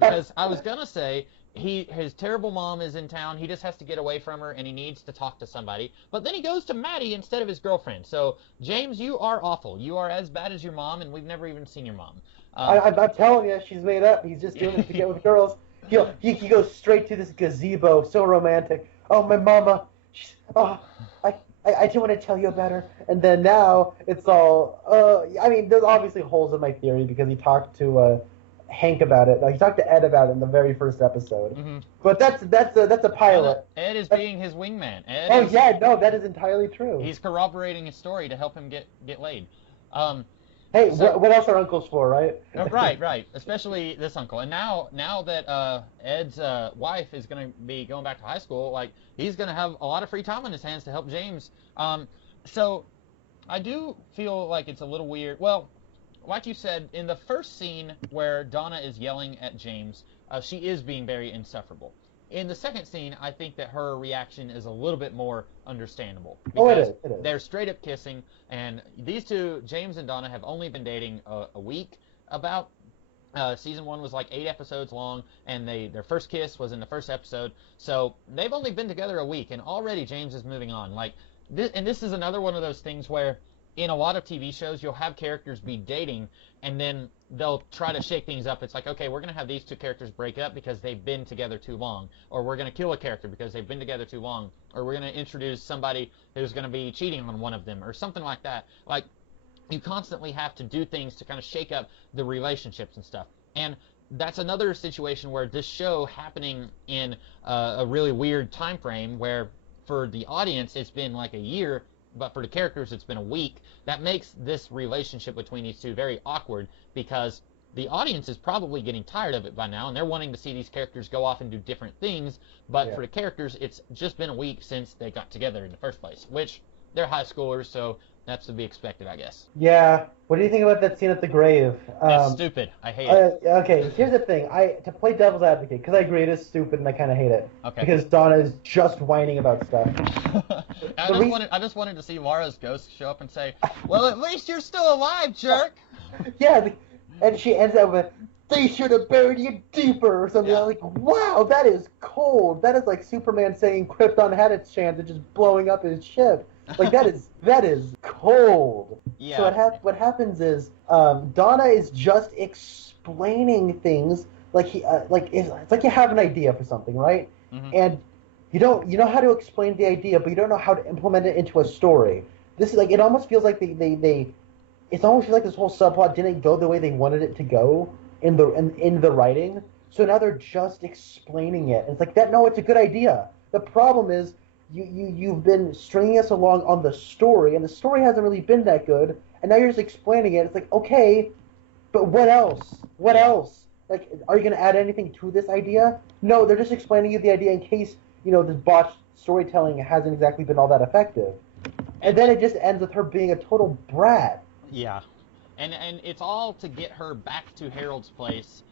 because I was gonna say his terrible mom is in town. He just has to get away from her, and he needs to talk to somebody. But then he goes to Maddie instead of his girlfriend. So James, you are awful. You are as bad as your mom, and we've never even seen your mom. I'm telling you, she's made up. He's just doing it to get with girls. He goes straight to this gazebo, so romantic. Oh, my mama. I just want to tell you about her. And then now it's all, there's obviously holes in my theory because he talked to Hank about it. He talked to Ed about it in the very first episode. Mm-hmm. But that's a pilot. Ed is being his wingman. That is entirely true. He's corroborating his story to help him get laid. Hey, what else are uncles for, right? Right. Especially this uncle. And now that Ed's wife is going to be going back to high school, like, he's going to have a lot of free time on his hands to help James. So I do feel like it's a little weird. Well, like you said, in the first scene where Donna is yelling at James, she is being very insufferable. In the second scene, I think that her reaction is a little bit more understandable. Because it is. They're straight up kissing, and these two, James and Donna, have only been dating a week. About season 1 was like 8 episodes long, and their first kiss was in the first episode. So they've only been together a week, and already James is moving on. Like, this is another one of those things where in a lot of TV shows, you'll have characters be dating, and then they'll try to shake things up. It's like, okay, we're going to have these two characters break up because they've been together too long, or we're going to kill a character because they've been together too long, or we're going to introduce somebody who's going to be cheating on one of them, or something like that. Like, you constantly have to do things to kind of shake up the relationships and stuff. And that's another situation where this show happening in a really weird time frame where for the audience it's been like a year, but for the characters it's been a week. That makes this relationship between these two very awkward because the audience is probably getting tired of it by now, and they're wanting to see these characters go off and do different things, but for the characters it's just been a week since they got together in the first place, which they're high schoolers, so that's to be expected, I guess. Yeah. What do you think about that scene at the grave? That's stupid. I hate it. Okay, here's the thing. To play devil's advocate, because I agree it is stupid and I kind of hate it. Okay. Because Donna is just whining about stuff. I just wanted to see Laura's ghost show up and say, "Well, at least you're still alive, jerk." Yeah, and she ends up with, "They should have buried you deeper," or something. Yeah. I'm like, wow, that is cold. That is like Superman saying Krypton had its chance of just blowing up his ship. Like, that is cold. Yeah. So what happens is Donna is just explaining things like it's like you have an idea for something, right? Mm-hmm. And you know how to explain the idea, but you don't know how to implement it into a story. This is like, it almost feels like it's almost like this whole subplot didn't go the way they wanted it to go in the writing. So now they're just explaining it. And it's like that. No, it's a good idea. The problem is you've been stringing us along on the story, and the story hasn't really been that good. And now you're just explaining it. It's like, okay, but what else? What else? Like, are you going to add anything to this idea? No, they're just explaining you the idea in case this botched storytelling hasn't exactly been all that effective. And then it just ends with her being a total brat. Yeah. And it's all to get her back to Harold's place,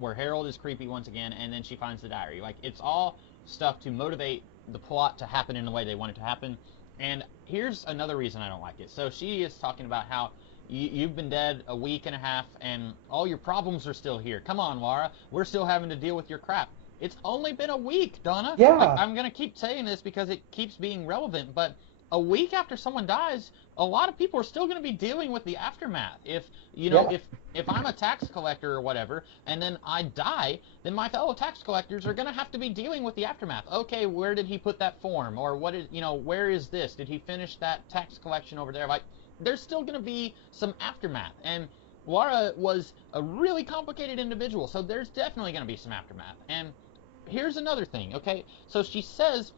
where Harold is creepy once again, and then she finds the diary. Like, it's all stuff to motivate the plot to happen in the way they want it to happen. And here's another reason I don't like it. So she is talking about how You've been dead a week and a half, and all your problems are still here. Come on, Lara. We're still having to deal with your crap. It's only been a week, Donna. Yeah. I'm going to keep saying this because it keeps being relevant, but a week after someone dies, a lot of people are still going to be dealing with the aftermath. If I'm a tax collector or whatever, and then I die, then my fellow tax collectors are going to have to be dealing with the aftermath. Okay, where did he put that form? Or where is this? Did he finish that tax collection over there? Like, there's still going to be some aftermath. And Lara was a really complicated individual, so there's definitely going to be some aftermath. And here's another thing, okay? So she says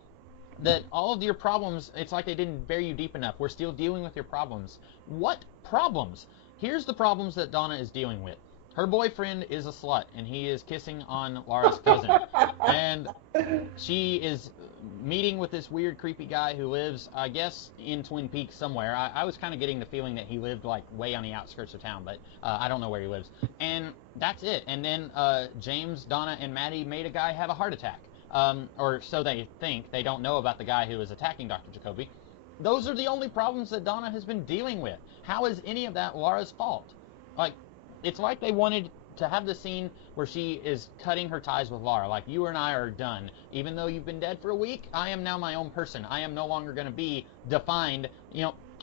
that all of your problems, it's like they didn't bury you deep enough. We're still dealing with your problems. What problems? Here's the problems that Donna is dealing with. Her boyfriend is a slut, and he is kissing on Lara's cousin. And she is meeting with this weird, creepy guy who lives, I guess, in Twin Peaks somewhere. I was kind of getting the feeling that he lived, like, way on the outskirts of town, but I don't know where he lives. And that's it. And then James, Donna, and Maddie made a guy have a heart attack. Or so they think. They don't know about the guy who is attacking Dr. Jacoby. Those are the only problems that Donna has been dealing with. How is any of that Lara's fault? Like, it's like they wanted to have the scene where she is cutting her ties with Lara. Like, you and I are done. Even though you've been dead for a week, I am now my own person. I am no longer going to be defined.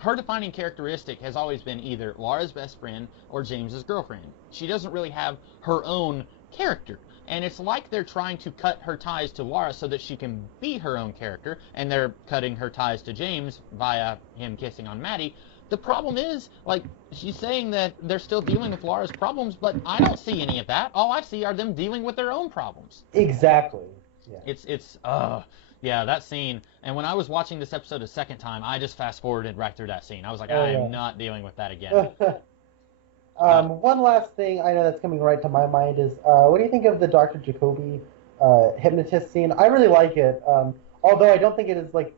Her defining characteristic has always been either Lara's best friend or James's girlfriend. She doesn't really have her own character. And it's like they're trying to cut her ties to Lara so that she can be her own character, and they're cutting her ties to James via him kissing on Maddie. The problem is, like, she's saying that they're still dealing with Lara's problems, but I don't see any of that. All I see are them dealing with their own problems. Exactly. Yeah. Yeah, that scene. And when I was watching this episode a second time, I just fast-forwarded right through that scene. I was like, I am not dealing with that again. One last thing I know that's coming right to my mind is, what do you think of the Dr. Jacoby hypnotist scene? I really like it, although I don't think it is, like,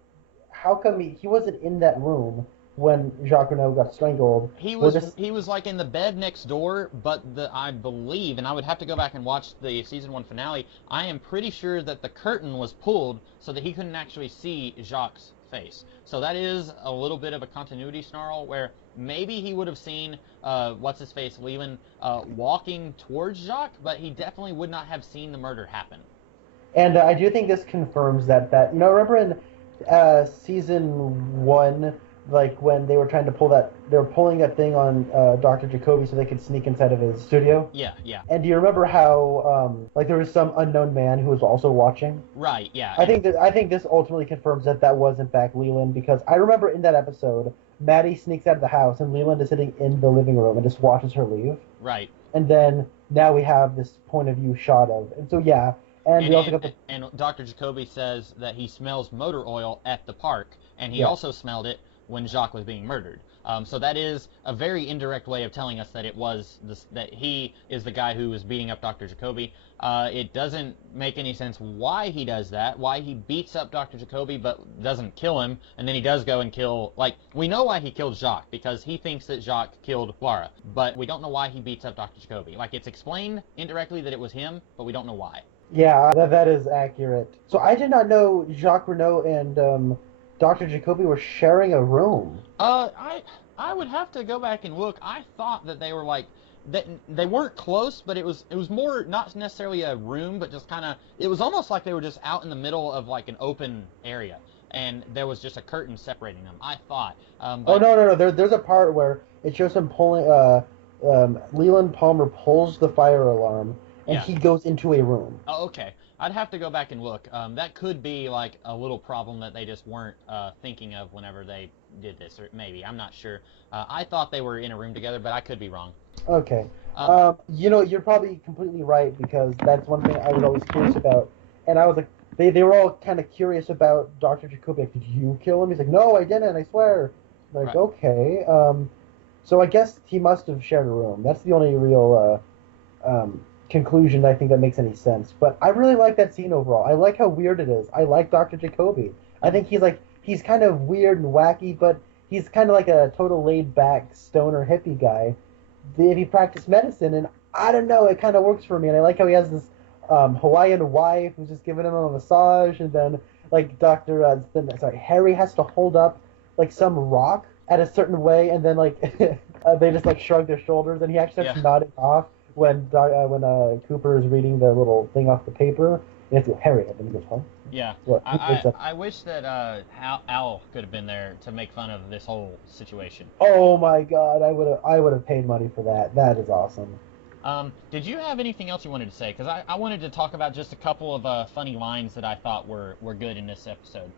how come he wasn't in that room when Jacques Renault got strangled? He was like in the bed next door, but I believe, and I would have to go back and watch the season 1 finale, I am pretty sure that the curtain was pulled so that he couldn't actually see Jacques' face. So that is a little bit of a continuity snarl where maybe he would have seen what's-his-face, Leland, walking towards Jacques, but he definitely would not have seen the murder happen. And I do think this confirms that remember in season 1, like when they were trying to pulling that thing on Dr. Jacoby so they could sneak inside of his studio? Yeah. And do you remember how like there was some unknown man who was also watching? Right, yeah. I think this ultimately confirms that was in fact Leland, because I remember in that episode, Maddie sneaks out of the house and Leland is sitting in the living room and just watches her leave. Right. And then now we have this point of view shot of, and so yeah. And we also got and Dr. Jacoby says that he smells motor oil at the park, and he also smelled it when Jacques was being murdered. So that is a very indirect way of telling us that that he is the guy who was beating up Dr. Jacoby. It doesn't make any sense why he does that, why he beats up Dr. Jacoby but doesn't kill him, and then he does go and kill, like, we know why he killed Jacques, because he thinks that Jacques killed Lara, but we don't know why he beats up Dr. Jacoby. Like, it's explained indirectly that it was him, but we don't know why. Yeah, that is accurate. So I did not know Jacques Renault and Dr. Jacoby were sharing a room. I would have to go back and look. I thought that they were like they weren't close, but it was more not necessarily a room, but just kind of, it was almost like they were just out in the middle of like an open area, and there was just a curtain separating them. I thought. Oh no! There's a part where it shows him pulling. Leland Palmer pulls the fire alarm, and he goes into a room. Oh, okay. I'd have to go back and look. That could be like a little problem that they just weren't thinking of whenever they did this, or maybe, I'm not sure. I thought they were in a room together, but I could be wrong. Okay. You're probably completely right, because that's one thing I was always curious about. And I was like, they were all kind of curious about Dr. Jacoby. Like, did you kill him? He's like, no, I didn't, I swear. I'm like, okay. So I guess he must have shared a room. That's the only real conclusion I think that makes any sense. But I really like that scene overall. I like how weird it is. I like Dr. Jacoby. I think he's kind of weird and wacky, but he's kind of like a total laid-back stoner hippie guy. If he practiced medicine, and I don't know, it kind of works for me. And I like how he has this Hawaiian wife who's just giving him a massage, and then like Harry has to hold up like some rock at a certain way, and then like They just like shrug their shoulders, and he actually starts Yeah. nodding off when Cooper is reading the little thing off the paper. And it's Harry, and then he goes, "Huh? Yeah, What?" He I, wakes up. I wish that Al could have been there to make fun of this whole situation. Oh my God! I would have paid money for that. That is awesome. Did you have anything else you wanted to say? Because I wanted to talk about just a couple of funny lines that I thought were good in this episode.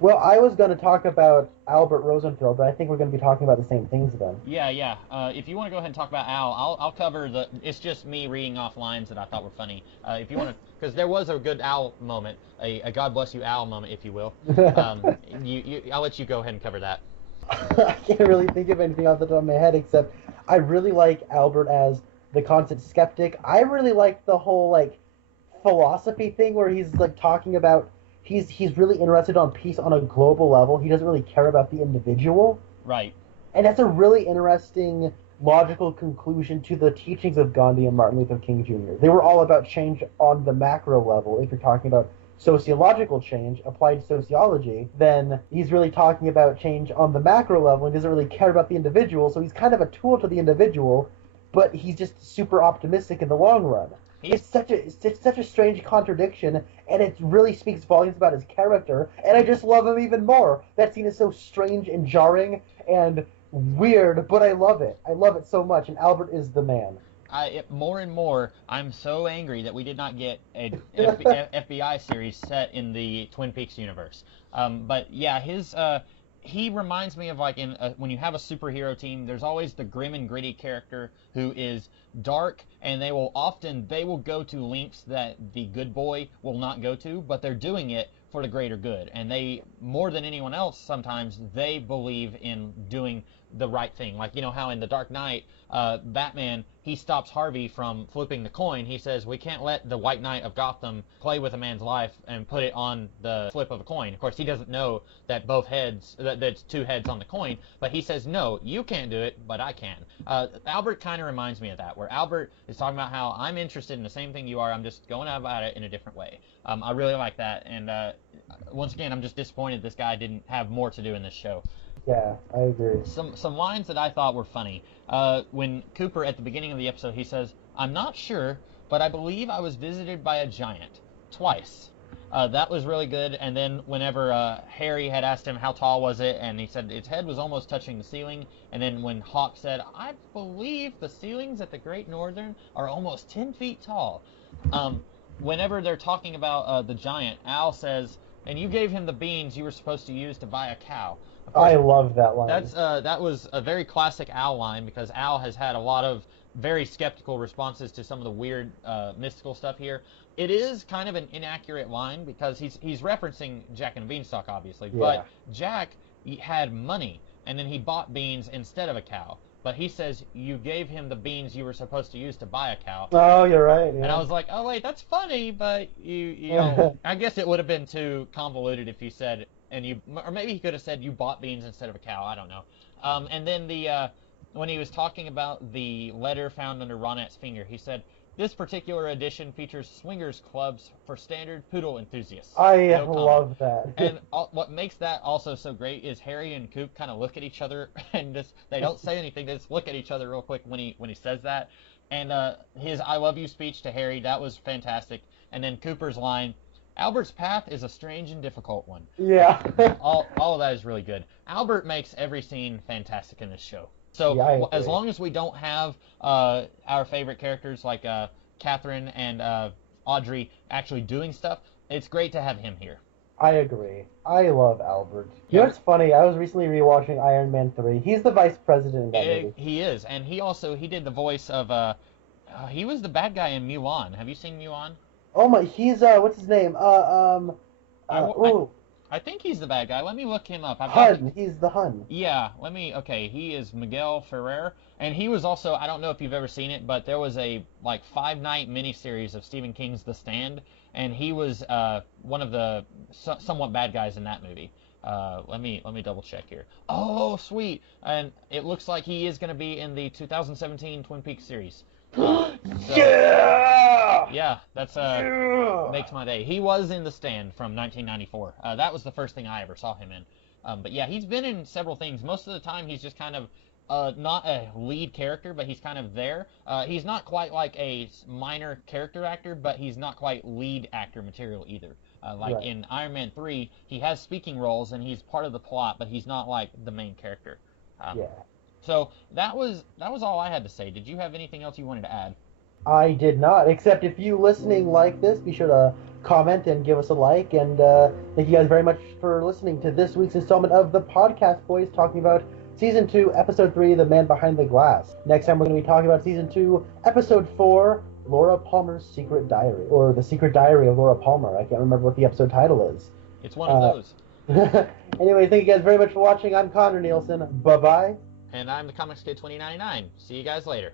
Well, I was going to talk about Albert Rosenfeld, but I think we're going to be talking about the same things then. Yeah, yeah. If you want to go ahead and talk about Al, I'll cover the. It's just me reading off lines that I thought were funny. If you want to, because there was a good Al moment, a God bless you Al moment, if you will. I'll let you go ahead and cover that. I can't really think of anything off the top of my head except I really like Albert as the constant skeptic. I really like the whole like philosophy thing where he's like talking about he's really interested on peace on a global level. He doesn't really care about the individual. Right. And that's a really interesting logical conclusion to the teachings of Gandhi and Martin Luther King Jr. They were all about change on the macro level. If you're talking about sociological change, applied sociology, then he's really talking about change on the macro level and doesn't really care about the individual. So he's kind of a tool to the individual, but he's just super optimistic in the long run. It's such a strange contradiction, and it really speaks volumes about his character. And I just love him even more. That scene is so strange and jarring and weird, but I love it. I love it so much, and Albert is the man. More and more, I'm so angry that we did not get a FBI series set in the Twin Peaks universe. But yeah, he reminds me of like when you have a superhero team, there's always the grim and gritty character who is dark, and they will go to lengths that the good boy will not go to, but they're doing it for the greater good. And they, more than anyone else, sometimes they believe in doing the right thing. Like, you know how in The Dark Knight, Batman, he stops Harvey from flipping the coin. He says, we can't let the White Knight of Gotham play with a man's life and put it on the flip of a coin. Of course, he doesn't know that that's two heads on the coin, but he says, no, you can't do it, but I can. Albert kind of reminds me of that, where Albert is talking about how I'm interested in the same thing you are, I'm just going about it in a different way. I really like that, and once again, I'm just disappointed this guy didn't have more to do in this show. Yeah, I agree. Some lines that I thought were funny. When Cooper, at the beginning of the episode, he says, I'm not sure, but I believe I was visited by a giant. Twice. That was really good. And then whenever Harry had asked him how tall was it, and he said its head was almost touching the ceiling. And then when Hawk said, I believe the ceilings at the Great Northern are almost 10 feet tall. Whenever they're talking about the giant, Al says, and you gave him the beans you were supposed to use to buy a cow. I love that line. That was a very classic Al line, because Al has had a lot of very skeptical responses to some of the weird mystical stuff here. It is kind of an inaccurate line because he's referencing Jack and Beanstalk, obviously, Yeah. but Jack had money and then he bought beans instead of a cow. But he says you gave him the beans you were supposed to use to buy a cow. Oh, you're right. Yeah. And I was like, oh wait, that's funny, but you know, I guess it would have been too convoluted if you said or maybe he could have said you bought beans instead of a cow. I don't know. And then when he was talking about the letter found under Ronette's finger, he said this particular edition features swingers clubs for standard poodle enthusiasts. I No comment. love that. And what makes that also so great is Harry and Coop kind of look at each other and they don't say anything. They just look at each other real quick when he says that. And his "I love you" speech to Harry, that was fantastic. And then Cooper's line, Albert's path is a strange and difficult one. Yeah. all of that is really good. Albert makes every scene fantastic in this show. So Yeah, as long as we don't have our favorite characters like Catherine and Audrey actually doing stuff, it's great to have him here. I agree. I love Albert. You know what's funny? I was recently rewatching Iron Man 3. He's the vice president in that movie. He is, and he did the voice of he was the bad guy in Mulan. Have you seen Mulan? Oh my, he's what's his name? I think he's the bad guy. Let me look him up. Hun. He's the Hun. Yeah, okay, he is Miguel Ferrer, and he was also, I don't know if you've ever seen it, but there was a, 5-night miniseries of Stephen King's The Stand, and he was one of the somewhat bad guys in that movie. Let me double check here. Oh, sweet. And it looks like he is going to be in the 2017 Twin Peaks series. Yeah, that's makes my day. He was in The Stand from 1994. That was the first thing I ever saw him in. But yeah, he's been in several things. Most of the time, he's just kind of not a lead character, but he's kind of there. He's not quite like a minor character actor, but he's not quite lead actor material either. Like in Iron Man 3, he has speaking roles and he's part of the plot, but he's not like the main character. So that was all I had to say. Did you have anything else you wanted to add? I did not, except if you listening like this, be sure to comment and give us a like, and thank you guys very much for listening to this week's installment of the Podcast Boys, talking about Season 2, Episode 3, The Man Behind the Glass. Next time we're going to be talking about Season 2, Episode 4, Laura Palmer's Secret Diary, or The Secret Diary of Laura Palmer. I can't remember what the episode title is. It's one of those. Anyway, thank you guys very much for watching. I'm Connor Nielsen. Bye-bye. And I'm the Comics Kid 2099. See you guys later.